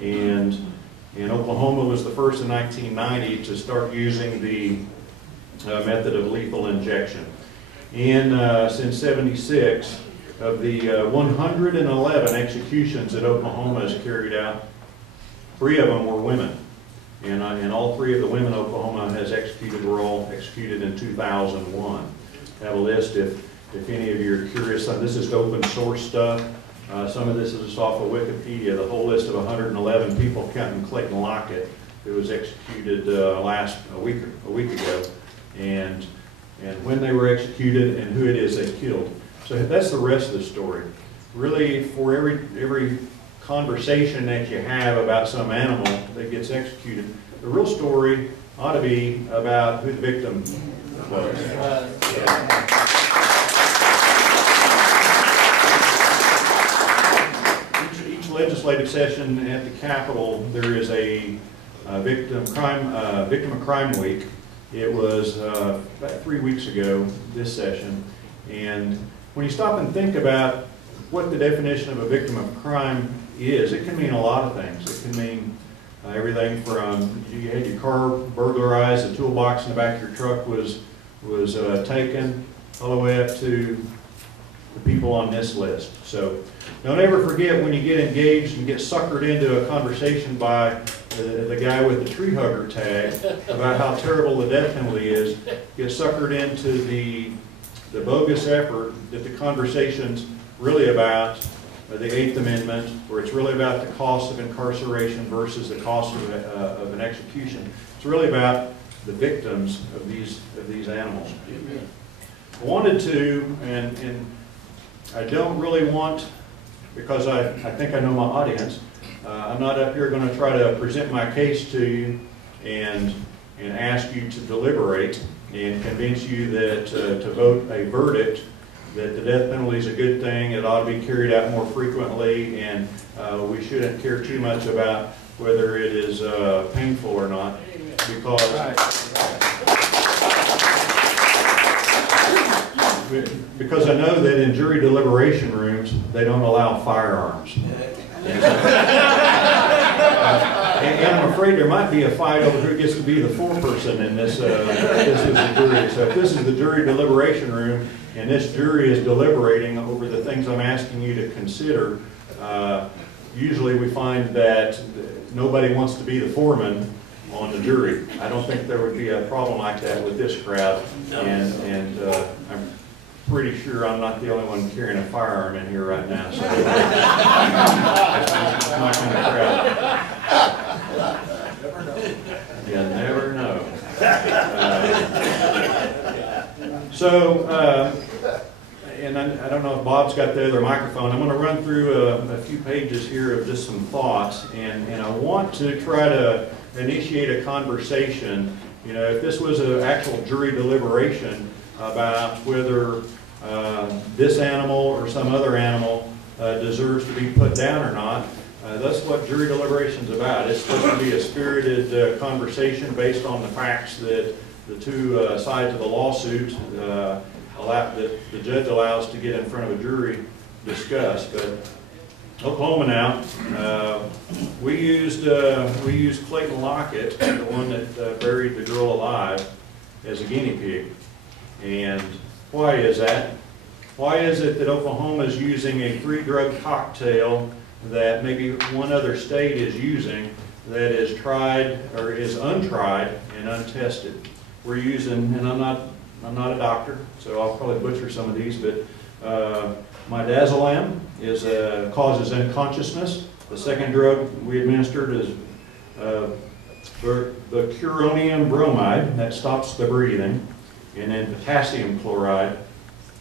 And Oklahoma was the first in 1990 to start using the method of lethal injection. And since '76, of the 111 executions that Oklahoma has carried out, 3 of them were women. And all 3 of the women Oklahoma has executed were all executed in 2001. I have a list if any of you are curious. This is open source stuff. Some of this is just off of Wikipedia, the whole list of 111 people counting Clayton Lockett, who was executed a week ago, and when they were executed and who it is they killed. So that's the rest of the story. Really, for every conversation that you have about some animal that gets executed, the real story ought to be about who the victim was. Each legislative session at the Capitol, there is a victim of crime week. It was about 3 weeks ago, this session, and when you stop and think about what the definition of a victim of crime is, it can mean a lot of things. It can mean everything from you had your car burglarized, the toolbox in the back of your truck was taken, all the way up to the people on this list. So don't ever forget when you get engaged and get suckered into a conversation by the guy with the tree hugger tag about how terrible the death penalty is, get suckered into the bogus effort that the conversation's really about the Eighth Amendment, where it's really about the cost of incarceration versus the cost of an execution. It's really about the victims of these animals. I wanted to, and I don't really want, because I think I know my audience, I'm not up here going to try to present my case to you and ask you to deliberate and convince you that to vote a verdict that the death penalty is a good thing, it ought to be carried out more frequently, and we shouldn't care too much about whether it is painful or not, because I know that in jury deliberation rooms they don't allow firearms. And I'm afraid there might be a fight over who gets to be the foreperson in this. This is the jury. So if this is the jury deliberation room, and this jury is deliberating over the things I'm asking you to consider, usually we find that nobody wants to be the foreman on the jury. I don't think there would be a problem like that with this crowd, and I'm pretty sure I'm not the only one carrying a firearm in here right now. So that's my kind of crowd. You never know. And I don't know if Bob's got the other microphone. I'm going to run through a few pages here of just some thoughts, and I want to try to initiate a conversation. You know, if this was an actual jury deliberation about whether this animal or some other animal deserves to be put down or not, that's what jury deliberation is about. It's supposed to be a spirited conversation based on the facts that the two sides of the lawsuit that the judge allows to get in front of a jury discuss. But Oklahoma now, we used Clayton Lockett, the one that buried the girl alive, as a guinea pig. And why is that? Why is it that Oklahoma is using a 3-drug cocktail that maybe one other state is using that is tried or is untried and untested? We're using, and I'm not a doctor, so I'll probably butcher some of these, but midazolam causes unconsciousness. The second drug we administered is the curonium bromide, that stops the breathing, and then potassium chloride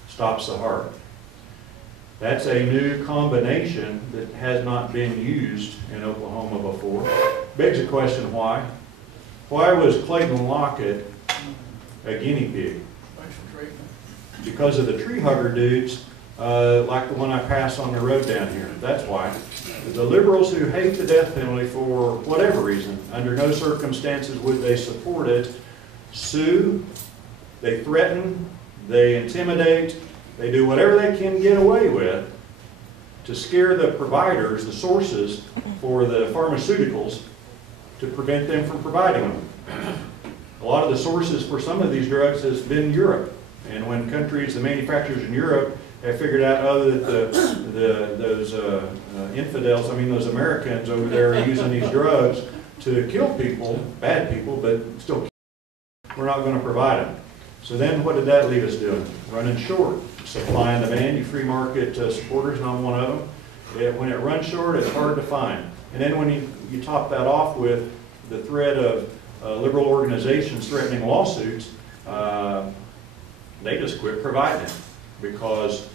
stops the heart. That's a new combination that has not been used in Oklahoma before. Begs the question, why? Why was Clayton Lockett a guinea pig? Because of the tree hugger dudes, like the one I pass on the road down here. That's why. The liberals who hate the death penalty for whatever reason, under no circumstances would they support it, sue, they threaten, they intimidate, they do whatever they can get away with to scare the providers, the sources for the pharmaceuticals, to prevent them from providing them. A lot of the sources for some of these drugs has been Europe. And when countries, the manufacturers in Europe, have figured out that those infidels, I mean those Americans over there are using these drugs to kill people, bad people, but still kill them, we're not going to provide them. So then what did that leave us doing? Running short. Supply and demand, you free market supporters, and I'm one of them. When it runs short, it's hard to find. And then when you top that off with the threat of liberal organizations threatening lawsuits, they just quit providing it, because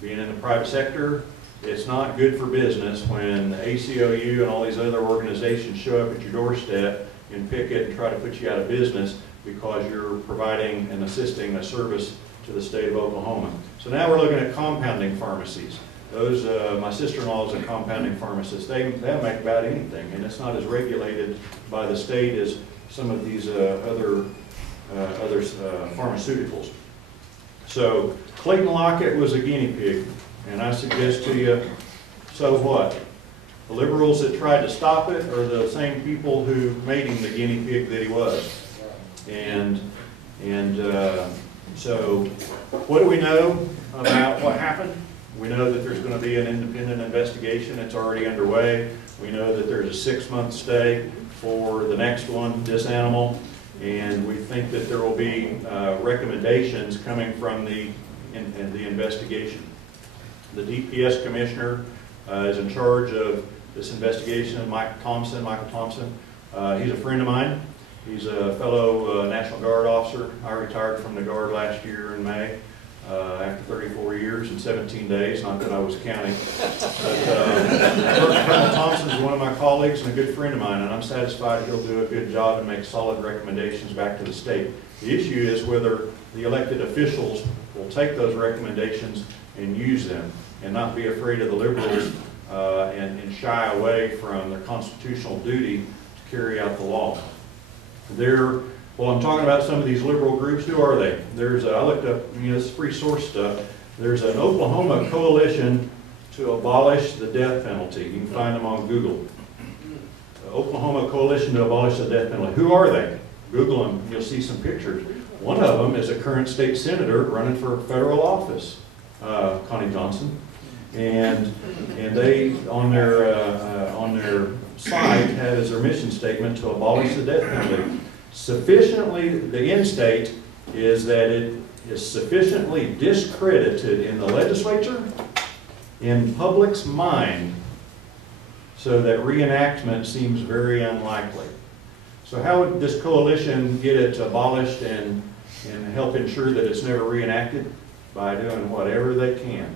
being in the private sector, it's not good for business when the ACLU and all these other organizations show up at your doorstep and picket and try to put you out of business because you're providing and assisting a service to the state of Oklahoma. So now we're looking at compounding pharmacies. Those, my sister-in-law is a compounding pharmacist. They'll make about anything, and it's not as regulated by the state as some of these other pharmaceuticals. So Clayton Lockett was a guinea pig, and I suggest to you, so what? The liberals that tried to stop it are the same people who made him the guinea pig that he was. So what do we know about what happened? We know that there's going to be an independent investigation. It's already underway. We know that there's a 6-month stay for the next one, this animal, and we think that there will be recommendations coming from the investigation. The DPS commissioner is in charge of this investigation, Michael Thompson. He's a friend of mine. He's a fellow National Guard officer. I retired from the Guard last year in May after 34 years and 17 days, not that I was counting. But Colonel Thompson is one of my colleagues and a good friend of mine, and I'm satisfied he'll do a good job and make solid recommendations back to the state. The issue is whether the elected officials will take those recommendations and use them and not be afraid of the liberals and shy away from their constitutional duty to carry out the law. Well, I'm talking about some of these liberal groups. Who are they? I looked up, this is free source stuff. There's an Oklahoma coalition to abolish the death penalty. You can find them on Google. The Oklahoma coalition to abolish the death penalty. Who are they? Google them, you'll see some pictures. One of them is a current state senator running for federal office, Connie Johnson. And they, on their site, have as their mission statement to abolish the death penalty. The end state is that it is sufficiently discredited in the legislature, in public's mind, so that reenactment seems very unlikely. So how would this coalition get it abolished and help ensure that it's never reenacted? By doing whatever they can.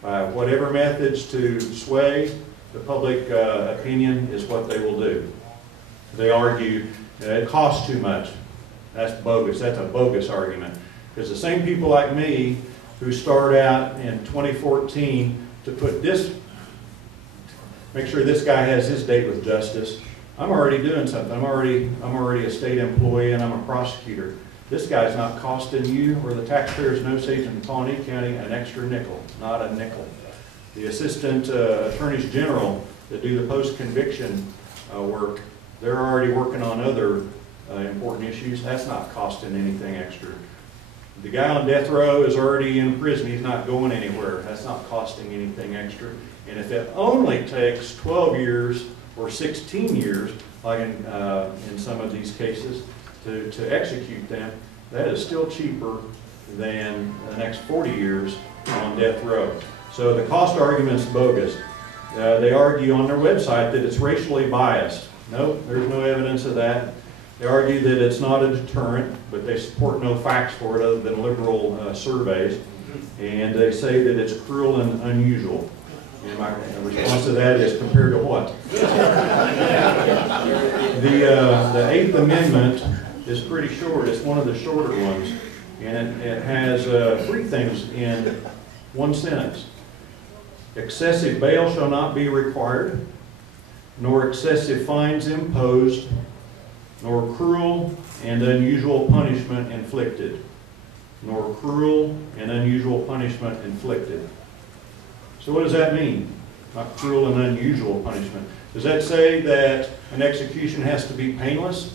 By whatever methods to sway the public opinion is what they will do. They argue it costs too much. That's bogus. That's a bogus argument. Because the same people like me who start out in 2014 to put make sure this guy has his date with justice. I'm already doing something. I'm already a state employee and I'm a prosecutor. This guy's not costing you or the taxpayers in Osage and Pawnee County an extra nickel, not a nickel. The assistant attorneys general that do the post-conviction work, they're already working on other important issues. That's not costing anything extra. The guy on death row is already in prison. He's not going anywhere. That's not costing anything extra. And if it only takes 12 years or 16 years, like in some of these cases, to execute them, that is still cheaper than the next 40 years on death row. So the cost argument's bogus. They argue on their website that it's racially biased. Nope, there's no evidence of that. They argue that it's not a deterrent, but they support no facts for it other than liberal surveys. And they say that it's cruel and unusual. And my response to that is, compared to what? The Eighth Amendment is pretty short. It's one of the shorter ones. And it has 3 things in one sentence. Excessive bail shall not be required, nor excessive fines imposed, nor cruel and unusual punishment inflicted. Nor cruel and unusual punishment inflicted. So what does that mean? Not cruel and unusual punishment. Does that say that an execution has to be painless?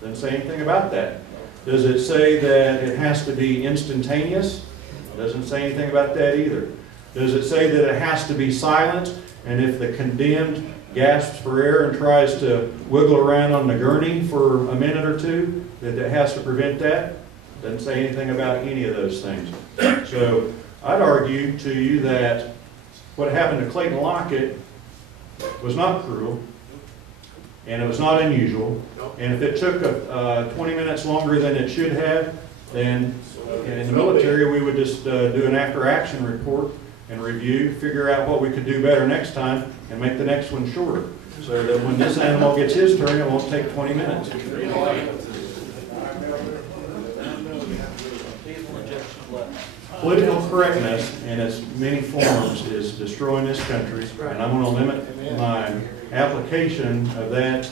Doesn't say anything about that. Does it say that it has to be instantaneous? Doesn't say anything about that either. Does it say that it has to be silent, and if the condemned gasps for air and tries to wiggle around on the gurney for a minute or two, that it has to prevent that? Doesn't say anything about any of those things. So I'd argue to you that what happened to Clayton Lockett was not cruel, and it was not unusual. And if it took 20 minutes longer than it should have, then in the military we would just do an after-action report and review, figure out what we could do better next time, and make the next one shorter, so that when this animal gets his turn, it won't take 20 minutes. Political correctness in its many forms is destroying this country, and I'm going to limit my application of that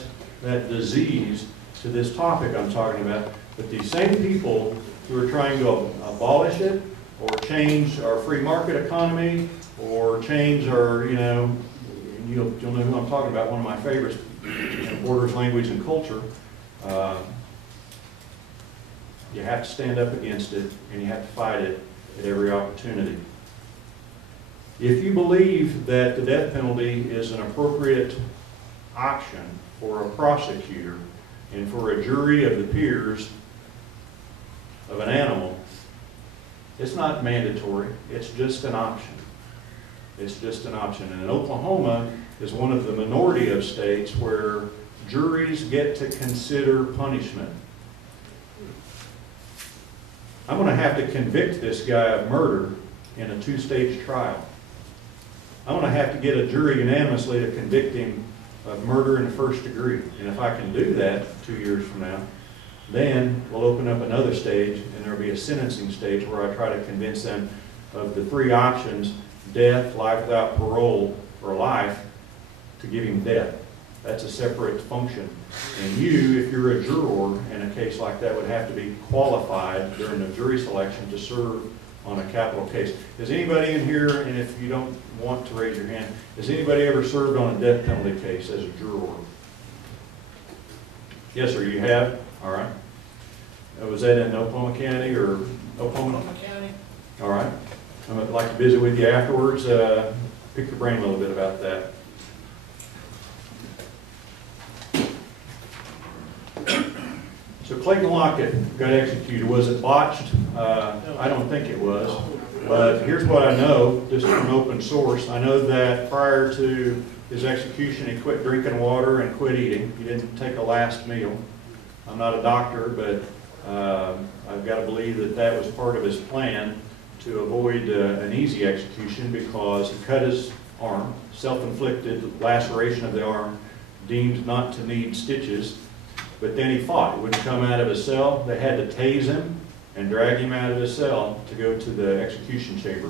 disease to this topic I'm talking about. But these same people who are trying to abolish it, or change our free market economy, or change our, you'll know who I'm talking about, one of my favorites, Borders, Language, and Culture. You have to stand up against it, and you have to fight it at every opportunity. If you believe that the death penalty is an appropriate option for a prosecutor and for a jury of the peers of an animal, it's not mandatory, it's just an option. It's just an option. And Oklahoma is one of the minority of states where juries get to consider punishment. I'm going to have to convict this guy of murder in a 2-stage trial. I'm going to have to get a jury unanimously to convict him of murder in the 1st degree. And if I can do that 2 years from now, then we'll open up another stage, and there'll be a sentencing stage where I try to convince them of the 3 options: death, life without parole, or life, to give him death. That's a separate function. And you, if you're a juror in a case like that, would have to be qualified during the jury selection to serve on a capital case. Is anybody in here, and if you don't want to raise your hand, has anybody ever served on a death penalty case as a juror? Yes, sir, you have? All right. Was that in Oklahoma County or Oklahoma County? All right. I'd like to visit with you afterwards. Pick your brain a little bit about that. So Clayton Lockett got executed. Was it botched? I don't think it was. But here's what I know, just from open source. I know that prior to his execution, he quit drinking water and quit eating. He didn't take a last meal. I'm not a doctor, but I've got to believe that that was part of his plan to avoid an easy execution, because he cut his arm, self-inflicted laceration of the arm, deemed not to need stitches. But then he fought. He wouldn't come out of his cell. They had to tase him and drag him out of his cell to go to the execution chamber.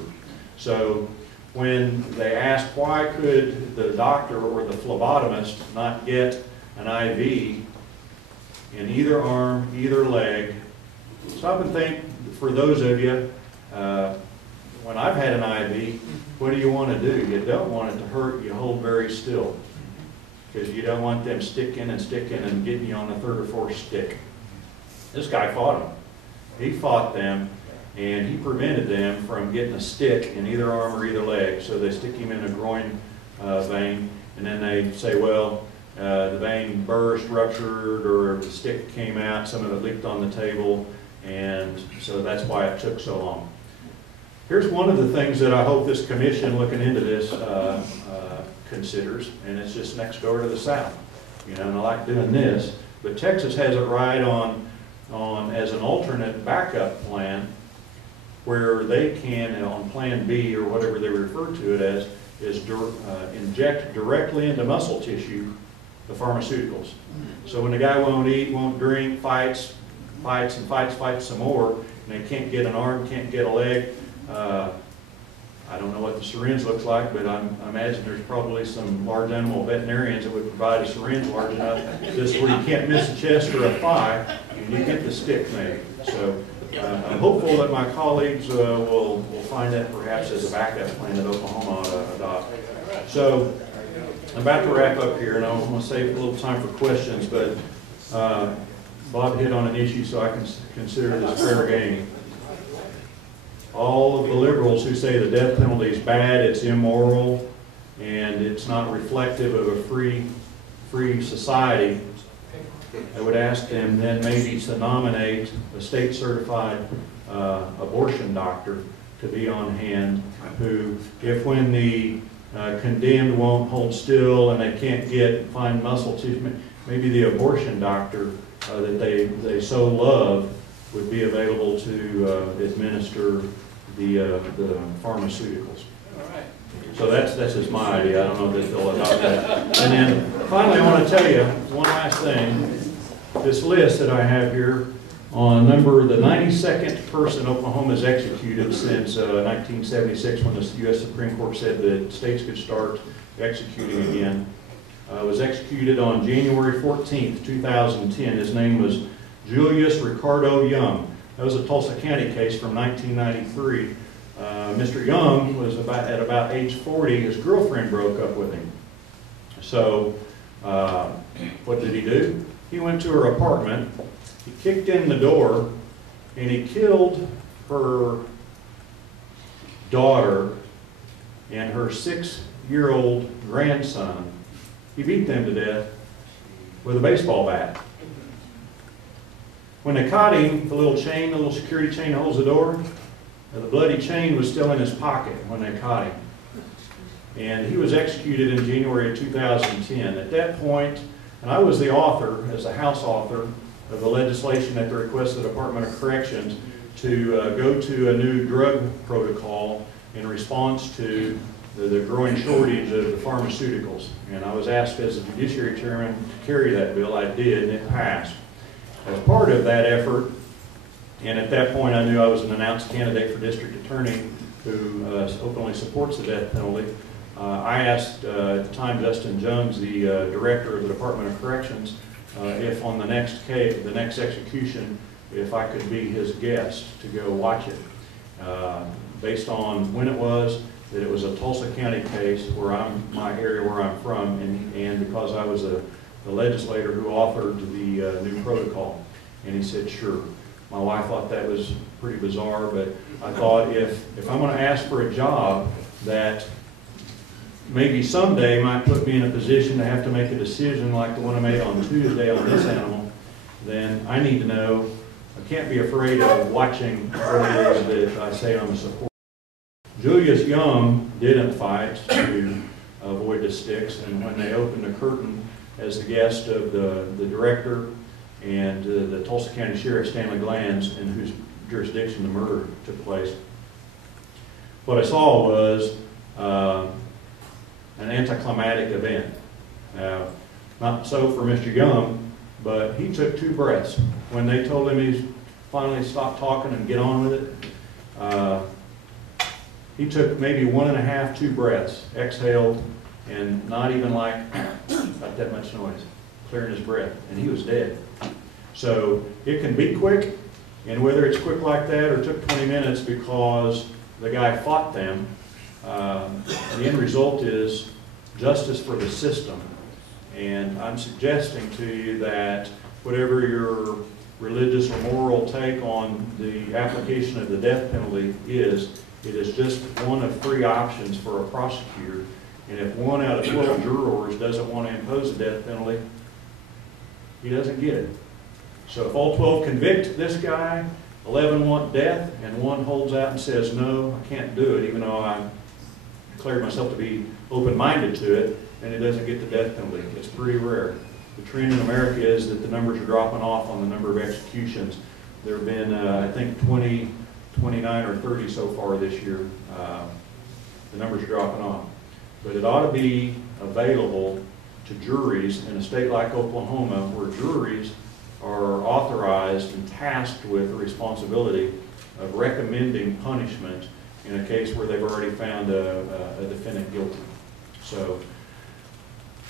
So when they asked why could the doctor or the phlebotomist not get an IV in either arm, either leg, stop and think, for those of you, when I've had an IV, what do you want to do? You don't want it to hurt. You hold very still, because you don't want them sticking and getting you on the 3rd or 4th stick. This guy fought them. He fought them, and he prevented them from getting a stick in either arm or either leg. So they stick him in a groin vein, and then they say, well, the vein burst, ruptured, or the stick came out, some of it leaked on the table, and so that's why it took so long. Here's one of the things that I hope this commission looking into this considers, and it's just next door to the South. And I like doing this, but Texas has it right on as an alternate backup plan, where they can, on Plan B or whatever they refer to it as, is inject directly into muscle tissue the pharmaceuticals. So when the guy won't eat, won't drink, fights some more, and they can't get an arm, can't get a leg. I don't know what the syringe looks like, but I imagine there's probably some large animal veterinarians that would provide a syringe large enough just where you can't miss a chest or a thigh, and you get the stick made. So I'm hopeful that my colleagues will find that perhaps as a backup plan that Oklahoma ought to adopt. So I'm about to wrap up here, and I want to save a little time for questions, but Bob hit on an issue, so I can consider this fair game. All of the liberals who say the death penalty is bad, it's immoral, and it's not reflective of a free society, I would ask them then maybe to nominate a state-certified abortion doctor to be on hand, who, if when the condemned won't hold still and they can't find muscle tissue, maybe the abortion doctor that they so love would be available to administer the pharmaceuticals. So that's just my idea. I don't know if they'll adopt that. And then finally, I want to tell you one last thing. This list that I have here on the 92nd person Oklahoma has executed since 1976, when the U.S. Supreme Court said that states could start executing again. Was executed on January 14th, 2010. His name was Julius Ricardo Young. That was a Tulsa County case from 1993. Mr. Young was at about age 40. His girlfriend broke up with him. So what did he do? He went to her apartment, he kicked in the door, and he killed her daughter and her 6-year-old grandson. He beat them to death with a baseball bat. When they caught him, the little security chain holds the door, the bloody chain was still in his pocket when they caught him. And he was executed in January of 2010. At that point, and I was the author, as the House author, of the legislation at the request of the Department of Corrections to go to a new drug protocol in response to the growing shortage of the pharmaceuticals. And I was asked as a Judiciary Chairman to carry that bill. I did, and it passed. As part of that effort, and at that point I knew I was an announced candidate for District Attorney who openly supports the death penalty, I asked at the time Justin Jones, the Director of the Department of Corrections, if on the next execution, if I could be his guest to go watch it. Based on when it was, that it was a Tulsa County case, my area where I'm from, and because I was the legislator who authored the new protocol. And he said, sure. My wife thought that was pretty bizarre, but I thought if I'm going to ask for a job that maybe someday might put me in a position to have to make a decision like the one I made on Tuesday on this animal, then I need to know. I can't be afraid of watching what it is that I say I'm a supporter. Julius Young didn't fight to avoid the sticks, and when they opened the curtain as the guest of the director and the Tulsa County Sheriff Stanley Glanz, in whose jurisdiction the murder took place, what I saw was an anticlimactic event. Not so for Mr. Young, but he took 2 breaths. When they told him he'd finally stop talking and get on with it, he took maybe 1.5, 2 breaths, exhaled, and not even like, not that much noise, clearing his breath, and he was dead. So it can be quick, and whether it's quick like that or took 20 minutes because the guy fought them, the end result is justice for the system. And I'm suggesting to you that whatever your religious or moral take on the application of the death penalty is, it is just one of 3 options for a prosecutor. And if 1 out of 12 jurors doesn't want to impose a death penalty, he doesn't get it. So if all 12 convict this guy, 11 want death, and 1 holds out and says, no, I can't do it, even though I declared myself to be open-minded to it, and it doesn't get the death penalty. It's pretty rare. The trend in America is that the numbers are dropping off on the number of executions. There have been, I think, 29 or 30 so far this year. The numbers are dropping off. But it ought to be available to juries in a state like Oklahoma, where juries are authorized and tasked with the responsibility of recommending punishment in a case where they've already found a defendant guilty. So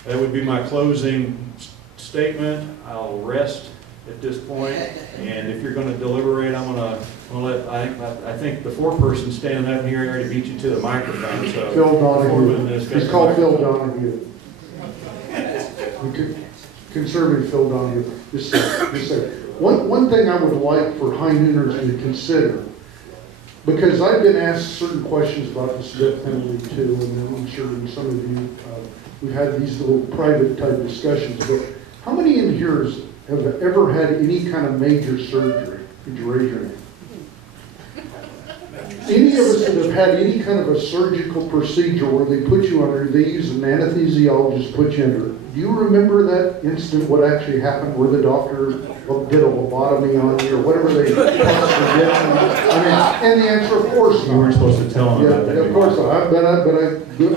that would be my closing statement. I'll rest at this point, and if you're going to deliberate, I'm going to let, I think the 4th person standing up here already beat you to the microphone. So Phil Donahue. He's called Phil Donahue. Conservative Phil Donahue. Just say. One thing I would like for high nooners to consider, because I've been asked certain questions about this death penalty too, and I'm sure some of you, we've had these little private type discussions, but how many in here have ever had any kind of major surgery? Could you raise your hand? any of us that have had any kind of a surgical procedure where they put you under, they use an anesthesiologist to put you under. Do you remember that incident, what actually happened, where the doctor did a lobotomy on you or whatever they possibly did? I mean, and the answer, of course, You weren't supposed to tell them about that. of course not. But I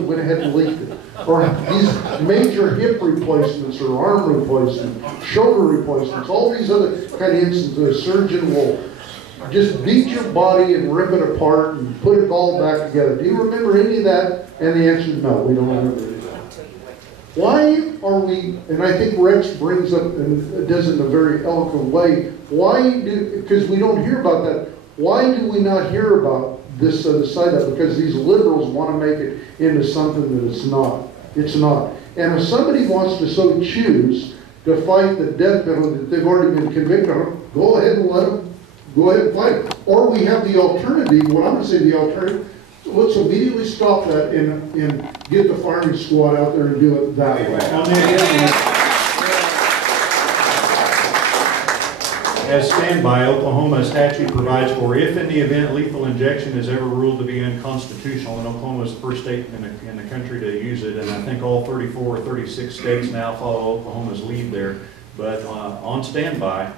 went ahead and leaked it. Or these major hip replacements or arm replacements, shoulder replacements, all these other kind of instances, a surgeon will just beat your body and rip it apart and put it all back together. Do you remember any of that? And the answer is no, we don't remember any of that. Why are we, and I think Rex brings up and does it in a very eloquent way, because we don't hear about that, why do we not hear about this other side of it? Because these liberals want to make it into something that it's not. It's not. And if somebody wants to so choose to fight the death penalty that they've already been convicted of, go ahead and let them, go ahead and fight it. Or we have the alternative, what I'm going to say the alternative, let's immediately stop that and get the firing squad out there and do it that way. As standby, Oklahoma statute provides for if in the event lethal injection is ever ruled to be unconstitutional, and Oklahoma is the first state in the country to use it, and I think all 34 or 36 states now follow Oklahoma's lead there. But on standby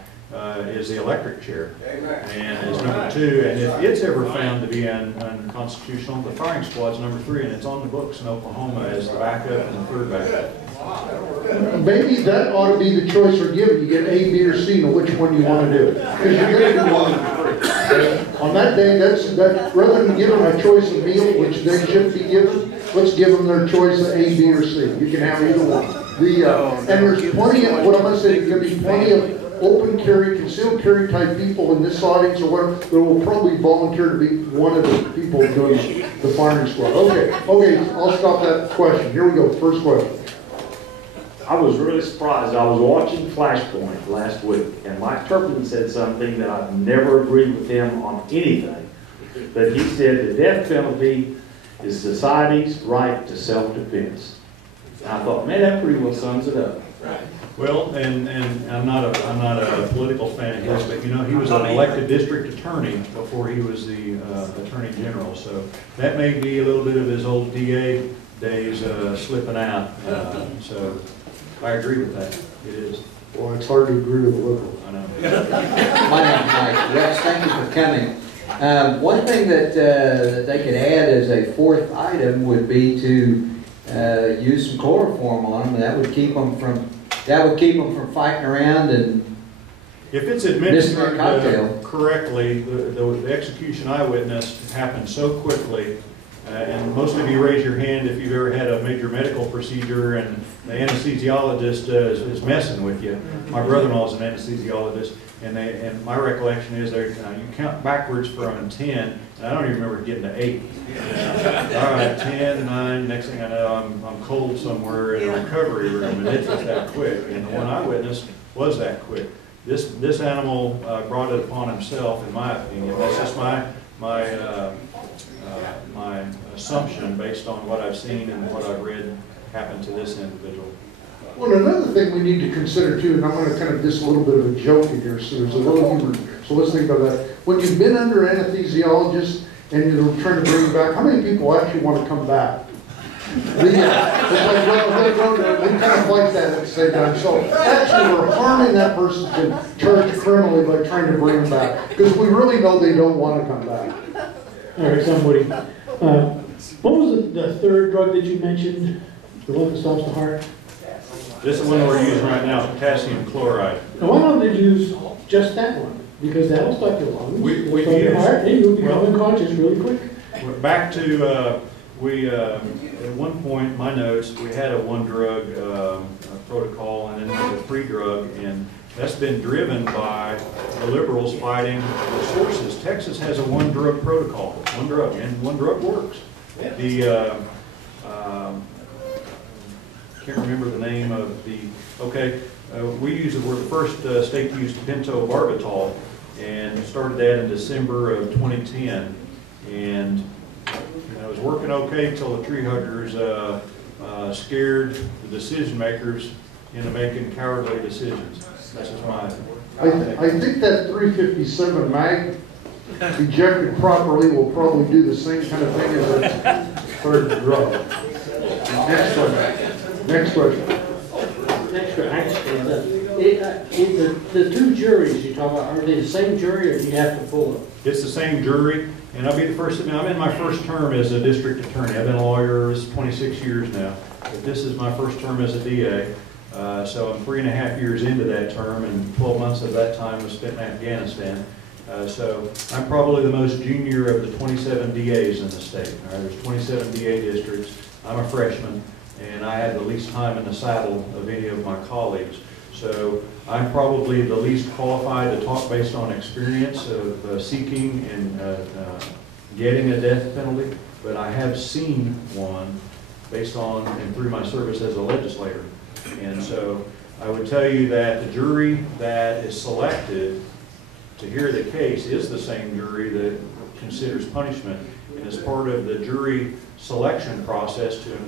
is the electric chair, and is number 2. And if it's ever found to be unconstitutional, the firing squad's number 3, and it's on the books in Oklahoma as the backup and the third backup. Maybe that ought to be the choice we're given. You get A, B, or C, and which one you want to do. Because you're going to do one. On that day, that's rather than give them a choice of meal, which they should be given, let's give them their choice of A, B, or C. You can have either one. And there's plenty of, what I'm going to say, there's going to be plenty of open carry, concealed carry type people in this audience or whatever that will probably volunteer to be one of the people doing the firing squad. Okay, I'll stop that question. Here we go, first question. I was really surprised. I was watching Flashpoint last week, and Mike Turpin said something that I've never agreed with him on anything. But he said the death penalty is society's right to self-defense. And I thought, man, that pretty well sums it up. Well, and I'm not a political fan of his, but you know, he was an elected district attorney before he was the attorney general. So that may be a little bit of his old DA days slipping out. So I agree with that. It is. Well, it's hard to agree with a liberal. I know. My name's Mike. Rex, thank you for coming. One thing that they could add as a fourth item would be to use some chloroform on them, and that would keep them from fighting around and if it's administered correctly. The execution I witnessed happened so quickly. And most of you raise your hand if you've ever had a major medical procedure and the anesthesiologist is messing with you. My brother-in-law is an anesthesiologist, and my recollection is you count backwards from 10, and I don't even remember getting to 8. All right, 10, 9, next thing I know, I'm cold somewhere in a recovery room, and it's just that quick. And the one I witnessed was that quick. This animal brought it upon himself, in my opinion. That's just my assumption based on what I've seen and what I've read happen to this individual. Well, another thing we need to consider too, and I'm going to kind of diss a little bit of a joke in here, so there's a little humor. So let's think about that. When you've been under anesthesiologist and you're trying to bring back, how many people actually want to come back? It's like, well, we kind of fight that at the same time. So actually we're harming that person's been charged criminally by trying to bring them back because we really know they don't want to come back. All right, somebody. What was the third drug that you mentioned? The one that stops the heart? This one we're using right now is potassium chloride. Now, why don't they use just that one? Because that will stop your lungs, stop your heart, and you'll become unconscious really quick. Back to, at one point in my notes, we had a one-drug protocol and then there was a free-drug, and that's been driven by the liberals fighting the sources. Texas has a one-drug protocol, one drug, and one drug works. The can't remember the name of the. Okay, we're the first state to use pentobarbital, and started that in December of 2010, and it was working okay until the tree huggers scared the decision makers into making cowardly decisions. That's just my. I think that 357 mag ejected properly will probably do the same kind of thing as a third drug. Next question. Next question. Next question, the two juries you talk about, are they the same jury or do you have to pull them? It's the same jury, and I'll be the first to admit, I'm in my first term as a district attorney. I've been a lawyer 26 years now, but this is my first term as a DA. So I'm 3.5 years into that term, and 12 months of that time was spent in Afghanistan. So I'm probably the most junior of the 27 DAs in the state. All right, there's 27 DA districts. I'm a freshman, and I had the least time in the saddle of any of my colleagues. So I'm probably the least qualified to talk based on experience of seeking and getting a death penalty, but I have seen one based on and through my service as a legislator. And so I would tell you that the jury that is selected to hear the case is the same jury that considers punishment. And as part of the jury selection process to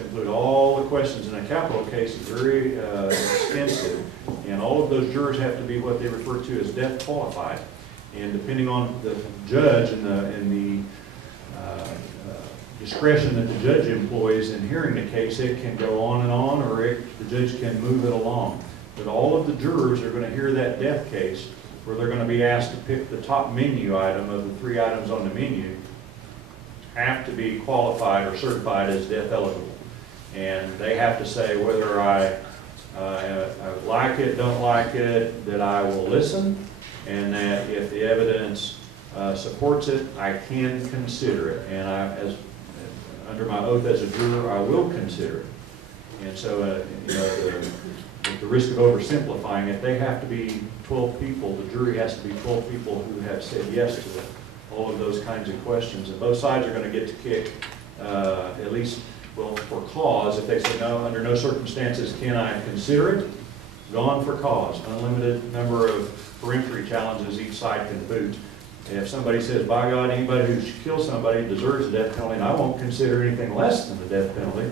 include all the questions in a capital case is very extensive. And all of those jurors have to be what they refer to as death qualified. And depending on the judge and the discretion that the judge employs in hearing the case, it can go on, or the judge can move it along. But all of the jurors are going to hear that death case where they're going to be asked to pick the top menu item of the 3 items on the menu, have to be qualified or certified as death eligible. And they have to say whether I like it, don't like it, that I will listen, and that if the evidence supports it, I can consider it. And under my oath as a juror, I will consider it. And so, at the risk of oversimplifying it, they have to be 12 people, the jury has to be 12 people who have said yes to all of those kinds of questions. And both sides are going to get to kick, at least, well, for cause. If they say no, under no circumstances can I consider it, gone for cause. Unlimited number of peremptory challenges each side can boot. And if somebody says, by God, anybody who kills somebody deserves the death penalty, and I won't consider anything less than the death penalty,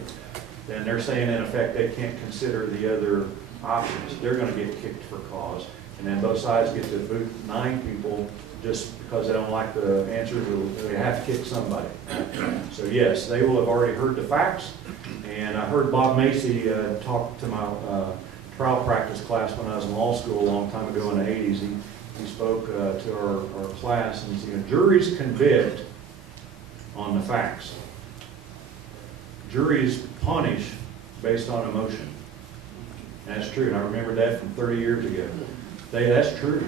then they're saying, in effect, they can't consider the other options. They're going to get kicked for cause. And then both sides get to boot 9 people just because they don't like the answer. They have to kick somebody. So yes, they will have already heard the facts. And I heard Bob Macy talk to my trial practice class when I was in law school a long time ago in the 80s. He spoke to our class and said, juries convict on the facts. Juries punish based on emotion. And that's true, and I remember that from 30 years ago. That's true.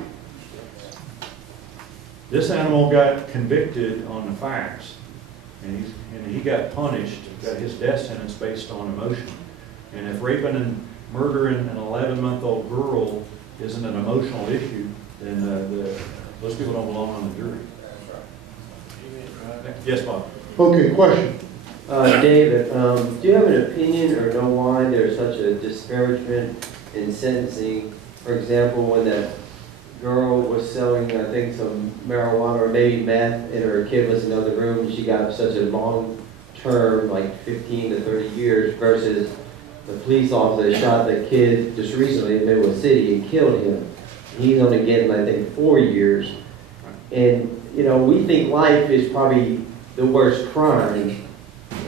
This animal got convicted on the facts, and he got punished, got his death sentence based on emotion. And if raping and murdering an 11-month-old girl isn't an emotional issue, then those people don't belong on the jury. Yes, Bob. Okay, question. David, do you have an opinion or know why there's such a disparagement in sentencing? For example, when that girl was selling, I think, some marijuana or maybe meth, and her kid was in another room, and she got such a long term, like 15 to 30 years, versus the police officer that shot the kid just recently in Midwest City and killed him. He's only getting, I think, 4 years. And, we think life is probably the worst crime.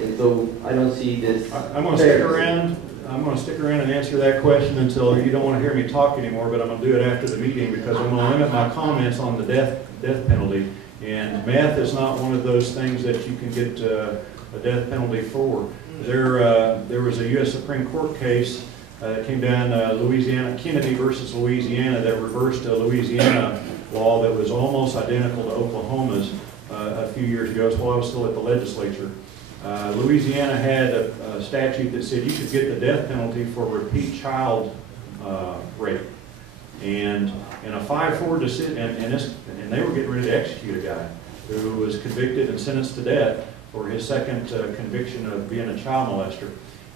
And so I don't see this. I'm going to stick around. I'm going to stick around and answer that question until you don't want to hear me talk anymore, but I'm going to do it after the meeting because I'm going to limit my comments on the death penalty. And meth is not one of those things that you can get a death penalty for. There was a U.S. Supreme Court case that came down, Louisiana, Kennedy versus Louisiana, that reversed a Louisiana law that was almost identical to Oklahoma's a few years ago, while I was still at the legislature. Louisiana had a statute that said you could get the death penalty for repeat child rape. And in a 5-4 decision, and they were getting ready to execute a guy who was convicted and sentenced to death for his second conviction of being a child molester.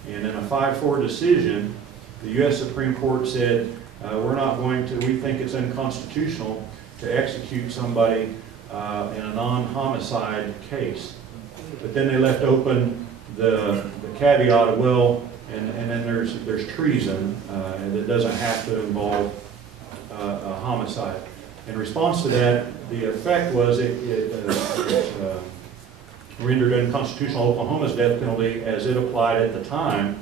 And in a 5-4 decision, the U.S. Supreme Court said, we think it's unconstitutional to execute somebody in a non-homicide case. But then they left open the caveat of, well, and then there's treason that doesn't have to involve a homicide. In response to that, the effect was it rendered unconstitutional Oklahoma's death penalty as it applied at the time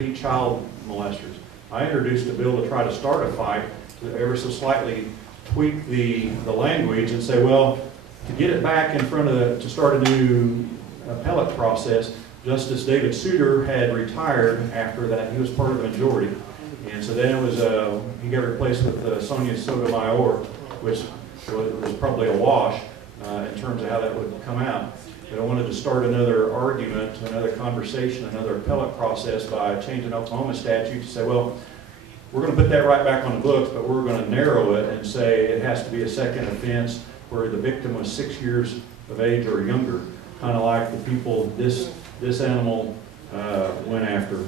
to child molesters. I introduced a bill to try to start a fight to ever so slightly tweak the language and say, well, to get it back in front of to start a new appellate process, Justice David Souter had retired after that. He was part of the majority. And so then it was, he got replaced with Sonia Sotomayor, which was probably a wash in terms of how that would come out. But I wanted to start another argument, another conversation, another appellate process by changing Oklahoma statute to say, well, we're going to put that right back on the books, but we're going to narrow it and say it has to be a second offense where the victim was 6 years of age or younger, kind of like the people this animal went after.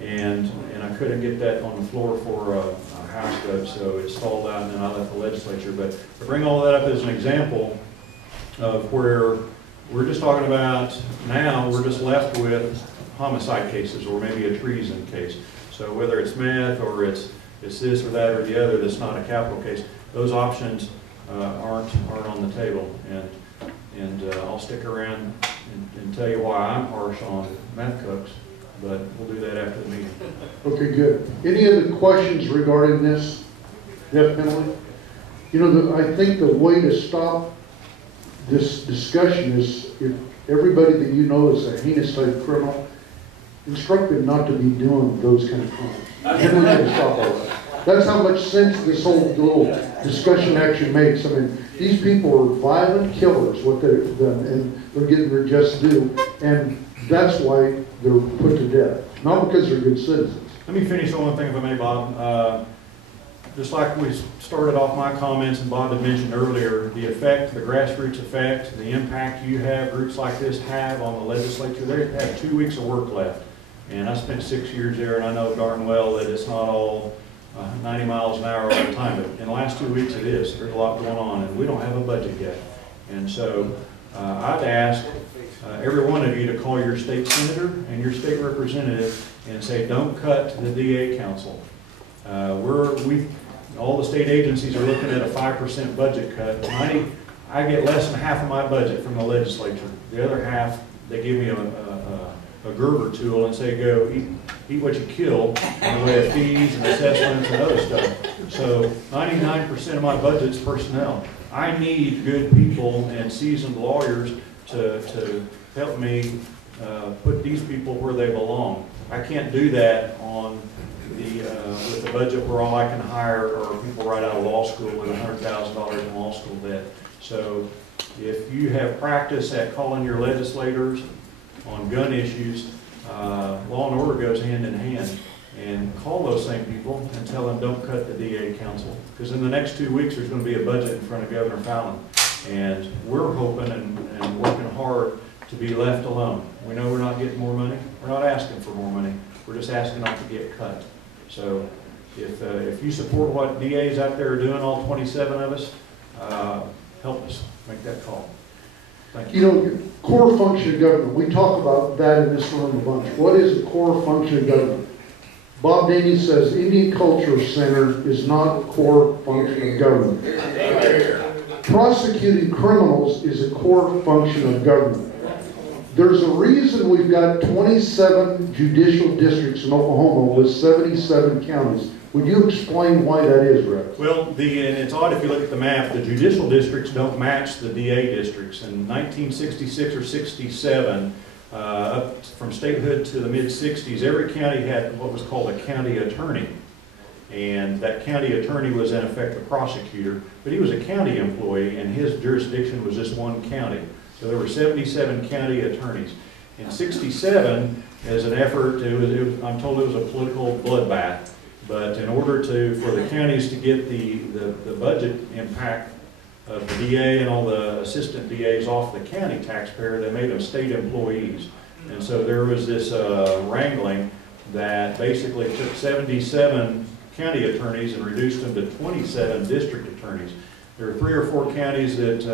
And I couldn't get that on the floor for a House vote, so it stalled out, and then I left the legislature. But to bring all that up as an example of where we're just talking about now, we're just left with homicide cases or maybe a treason case. So whether it's meth or it's this or that or the other that's not a capital case, those options aren't on the table. And I'll stick around and tell you why I'm harsh on meth cooks, but we'll do that after the meeting. Okay, good. Any other questions regarding this death penalty? You know, I think the way to stop this discussion is if everybody that you know is a heinous type criminal, instruct them not to be doing those kind of crimes. Then we can stop all that. That's how much sense this whole little discussion actually makes. I mean, these people are violent killers, what they've done, and they're getting their just due, and that's why they're put to death, not because they're good citizens. Let me finish on one thing, if I may, Bob. Just like we started off my comments and Bob had mentioned earlier, the effect, the grassroots effect, the impact you have, groups like this have on the legislature, they have 2 weeks of work left. And I spent 6 years there, and I know darn well that it's not all 90 miles an hour all the time, but in the last 2 weeks it is. There's a lot going on, and we don't have a budget yet. And so I'd ask every one of you to call your state senator and your state representative and say, don't cut the DA council. All the state agencies are looking at a 5% budget cut. I get less than half of my budget from the legislature. The other half, they give me a Gerber tool and say, go eat what you kill in the way of fees and assessments and other stuff. So 99% of my budget's personnel. I need good people and seasoned lawyers to help me put these people where they belong. I can't do that on with the budget where all I can hire are people right out of law school with $100,000 in law school debt. So if you have practice at calling your legislators on gun issues, law and order goes hand in hand. And call those same people and tell them don't cut the DA council. Because in the next 2 weeks there's going to be a budget in front of Governor Fallon. And we're hoping and working hard to be left alone. We know we're not getting more money. We're not asking for more money. We're just asking not to get cut. So if you support what DAs out there are doing, all 27 of us, help us make that call. Thank you. You know, core function of government, we talk about that in this room a bunch. What is a core function of government? Bob Daney says Indian Culture Center is not a core function of government. Prosecuting criminals is a core function of government. There's a reason we've got 27 judicial districts in Oklahoma with 77 counties. Would you explain why that is, Rex? Well, and it's odd if you look at the map, the judicial districts don't match the DA districts. In 1966 or 67, up from statehood to the mid-60s, every county had what was called a county attorney. And that county attorney was in effect the prosecutor, but he was a county employee and his jurisdiction was just one county. So there were 77 county attorneys. In 67, as an effort, I'm told it was a political bloodbath, but in order for the counties to get the budget impact of the DA and all the assistant DAs off the county taxpayer, they made them state employees. And so there was this wrangling that basically took 77 county attorneys and reduced them to 27 district attorneys. There are 3 or 4 counties that,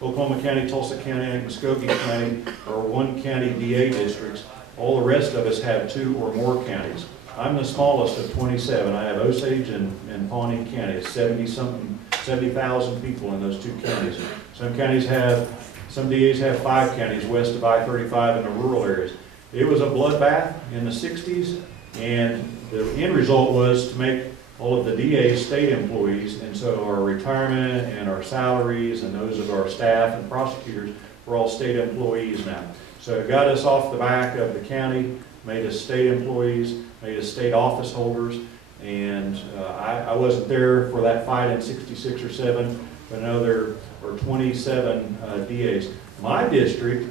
Oklahoma County, Tulsa County, and Muskogee County are one county DA districts. All the rest of us have 2 or more counties. I'm the smallest of 27. I have Osage and Pawnee County, 70-something 70,000 people in those two counties. Some DAs have 5 counties west of I-35 in the rural areas. It was a bloodbath in the 60s, and the end result was to make all of the DAs state employees, and so our retirement and our salaries and those of our staff and prosecutors were all state employees now. So it got us off the back of the county, made us state employees, made us state office holders, and I wasn't there for that fight in 66 or 7, but I know there were 27 DAs. My district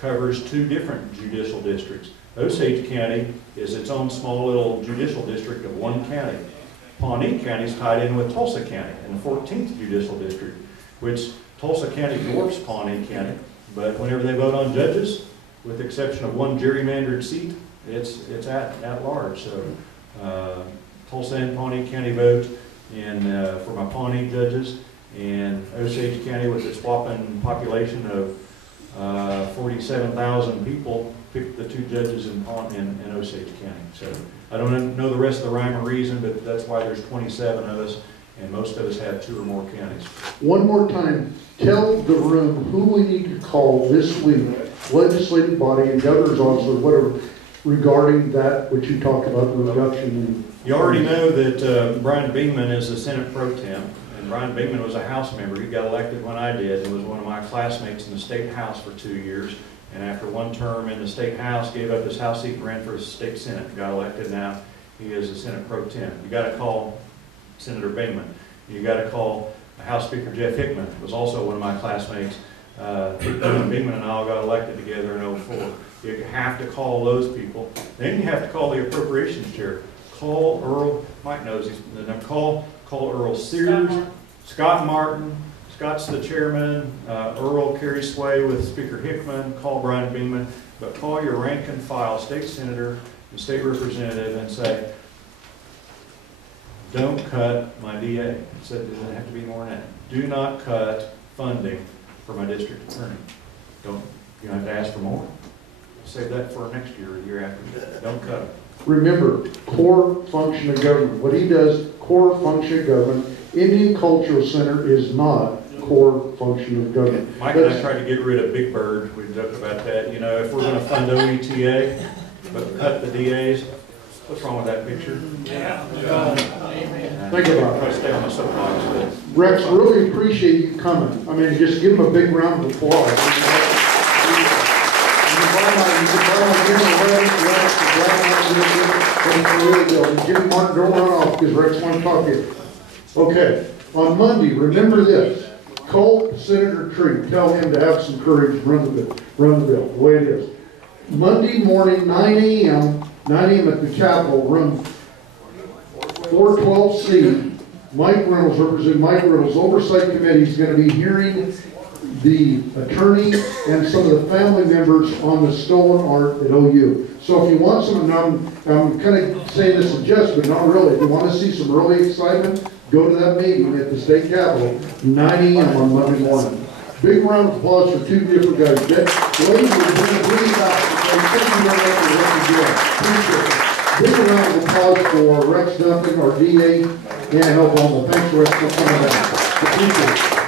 covers 2 different judicial districts. Osage County is its own small little judicial district of 1 county. Pawnee County is tied in with Tulsa County in the 14th judicial district, which Tulsa County dwarfs Pawnee County, but whenever they vote on judges, with the exception of 1 gerrymandered seat, it's at large. So Tulsa and Pawnee County vote for my Pawnee judges, and Osage County, with its whopping population of 47,000 people, picked the 2 judges in Osage County. So I don't know the rest of the rhyme or reason, but that's why there's 27 of us, and most of us have 2 or more counties. One more time, tell the room who we need to call this week, legislative body and governor's office or whatever, regarding that which you talked about, the reduction in. You already know that Brian Bingman is the Senate Pro Tem, and Brian Bingman was a House member. He got elected when I did, and was one of my classmates in the State House for 2 years. And after 1 term in the State House, gave up his House seat and ran for the State Senate. Got elected now. He is the Senate Pro Tem. You got to call Senator Bingman. You got to call House Speaker Jeff Hickman, who was also one of my classmates. Bingman and I all got elected together in 2004. You have to call those people. Then you have to call the Appropriations Chair. Call Earl, Mike knows the number. Call Earl Sears, Scott Martin. Scott's the chairman. Earl carries sway with Speaker Hickman. Call Brian Bingman, but call your rank and file state senator and state representative and say, don't cut my DA. It said it doesn't have to be more than that. Do not cut funding for my district attorney. You don't have to ask for more. Save that for next year or the year after. Don't cut it. Remember, core function of government. What he does, core function of government. Indian Cultural Center is not core function of government. Mike and I tried to get rid of Big Bird. We joked about that. You know, if we're going to fund OETA, but cut the DAs, what's wrong with that picture? Yeah. Think about it. Try to stay on my soapbox. Rex, really appreciate you coming. I mean, just give him a big round of applause. Jimmy Martin, don't run off because Rex wants to talk to you. Okay, on Monday, remember this. Call Senator Tree. Tell him to have some courage, run the bill the way it is. Monday morning, 9 a.m. at the Capitol, room 412C. Mike Reynolds, Representative Mike Reynolds, Oversight Committee is going to be hearing the attorney and some of the family members on the stolen art at OU. So if you want some, I'm kind of saying this in jest, but not really. If you want to see some early excitement, go to that meeting at the State Capitol, 9 a.m. on Monday morning. Big round of applause for 2 different guys. Ladies, we're doing really fast. Thank you very much for what you're doing. Appreciate it. Big round of applause for Rex Duncan, our DA, and Oklahoma. Thanks, Rex, for coming back. Appreciate it.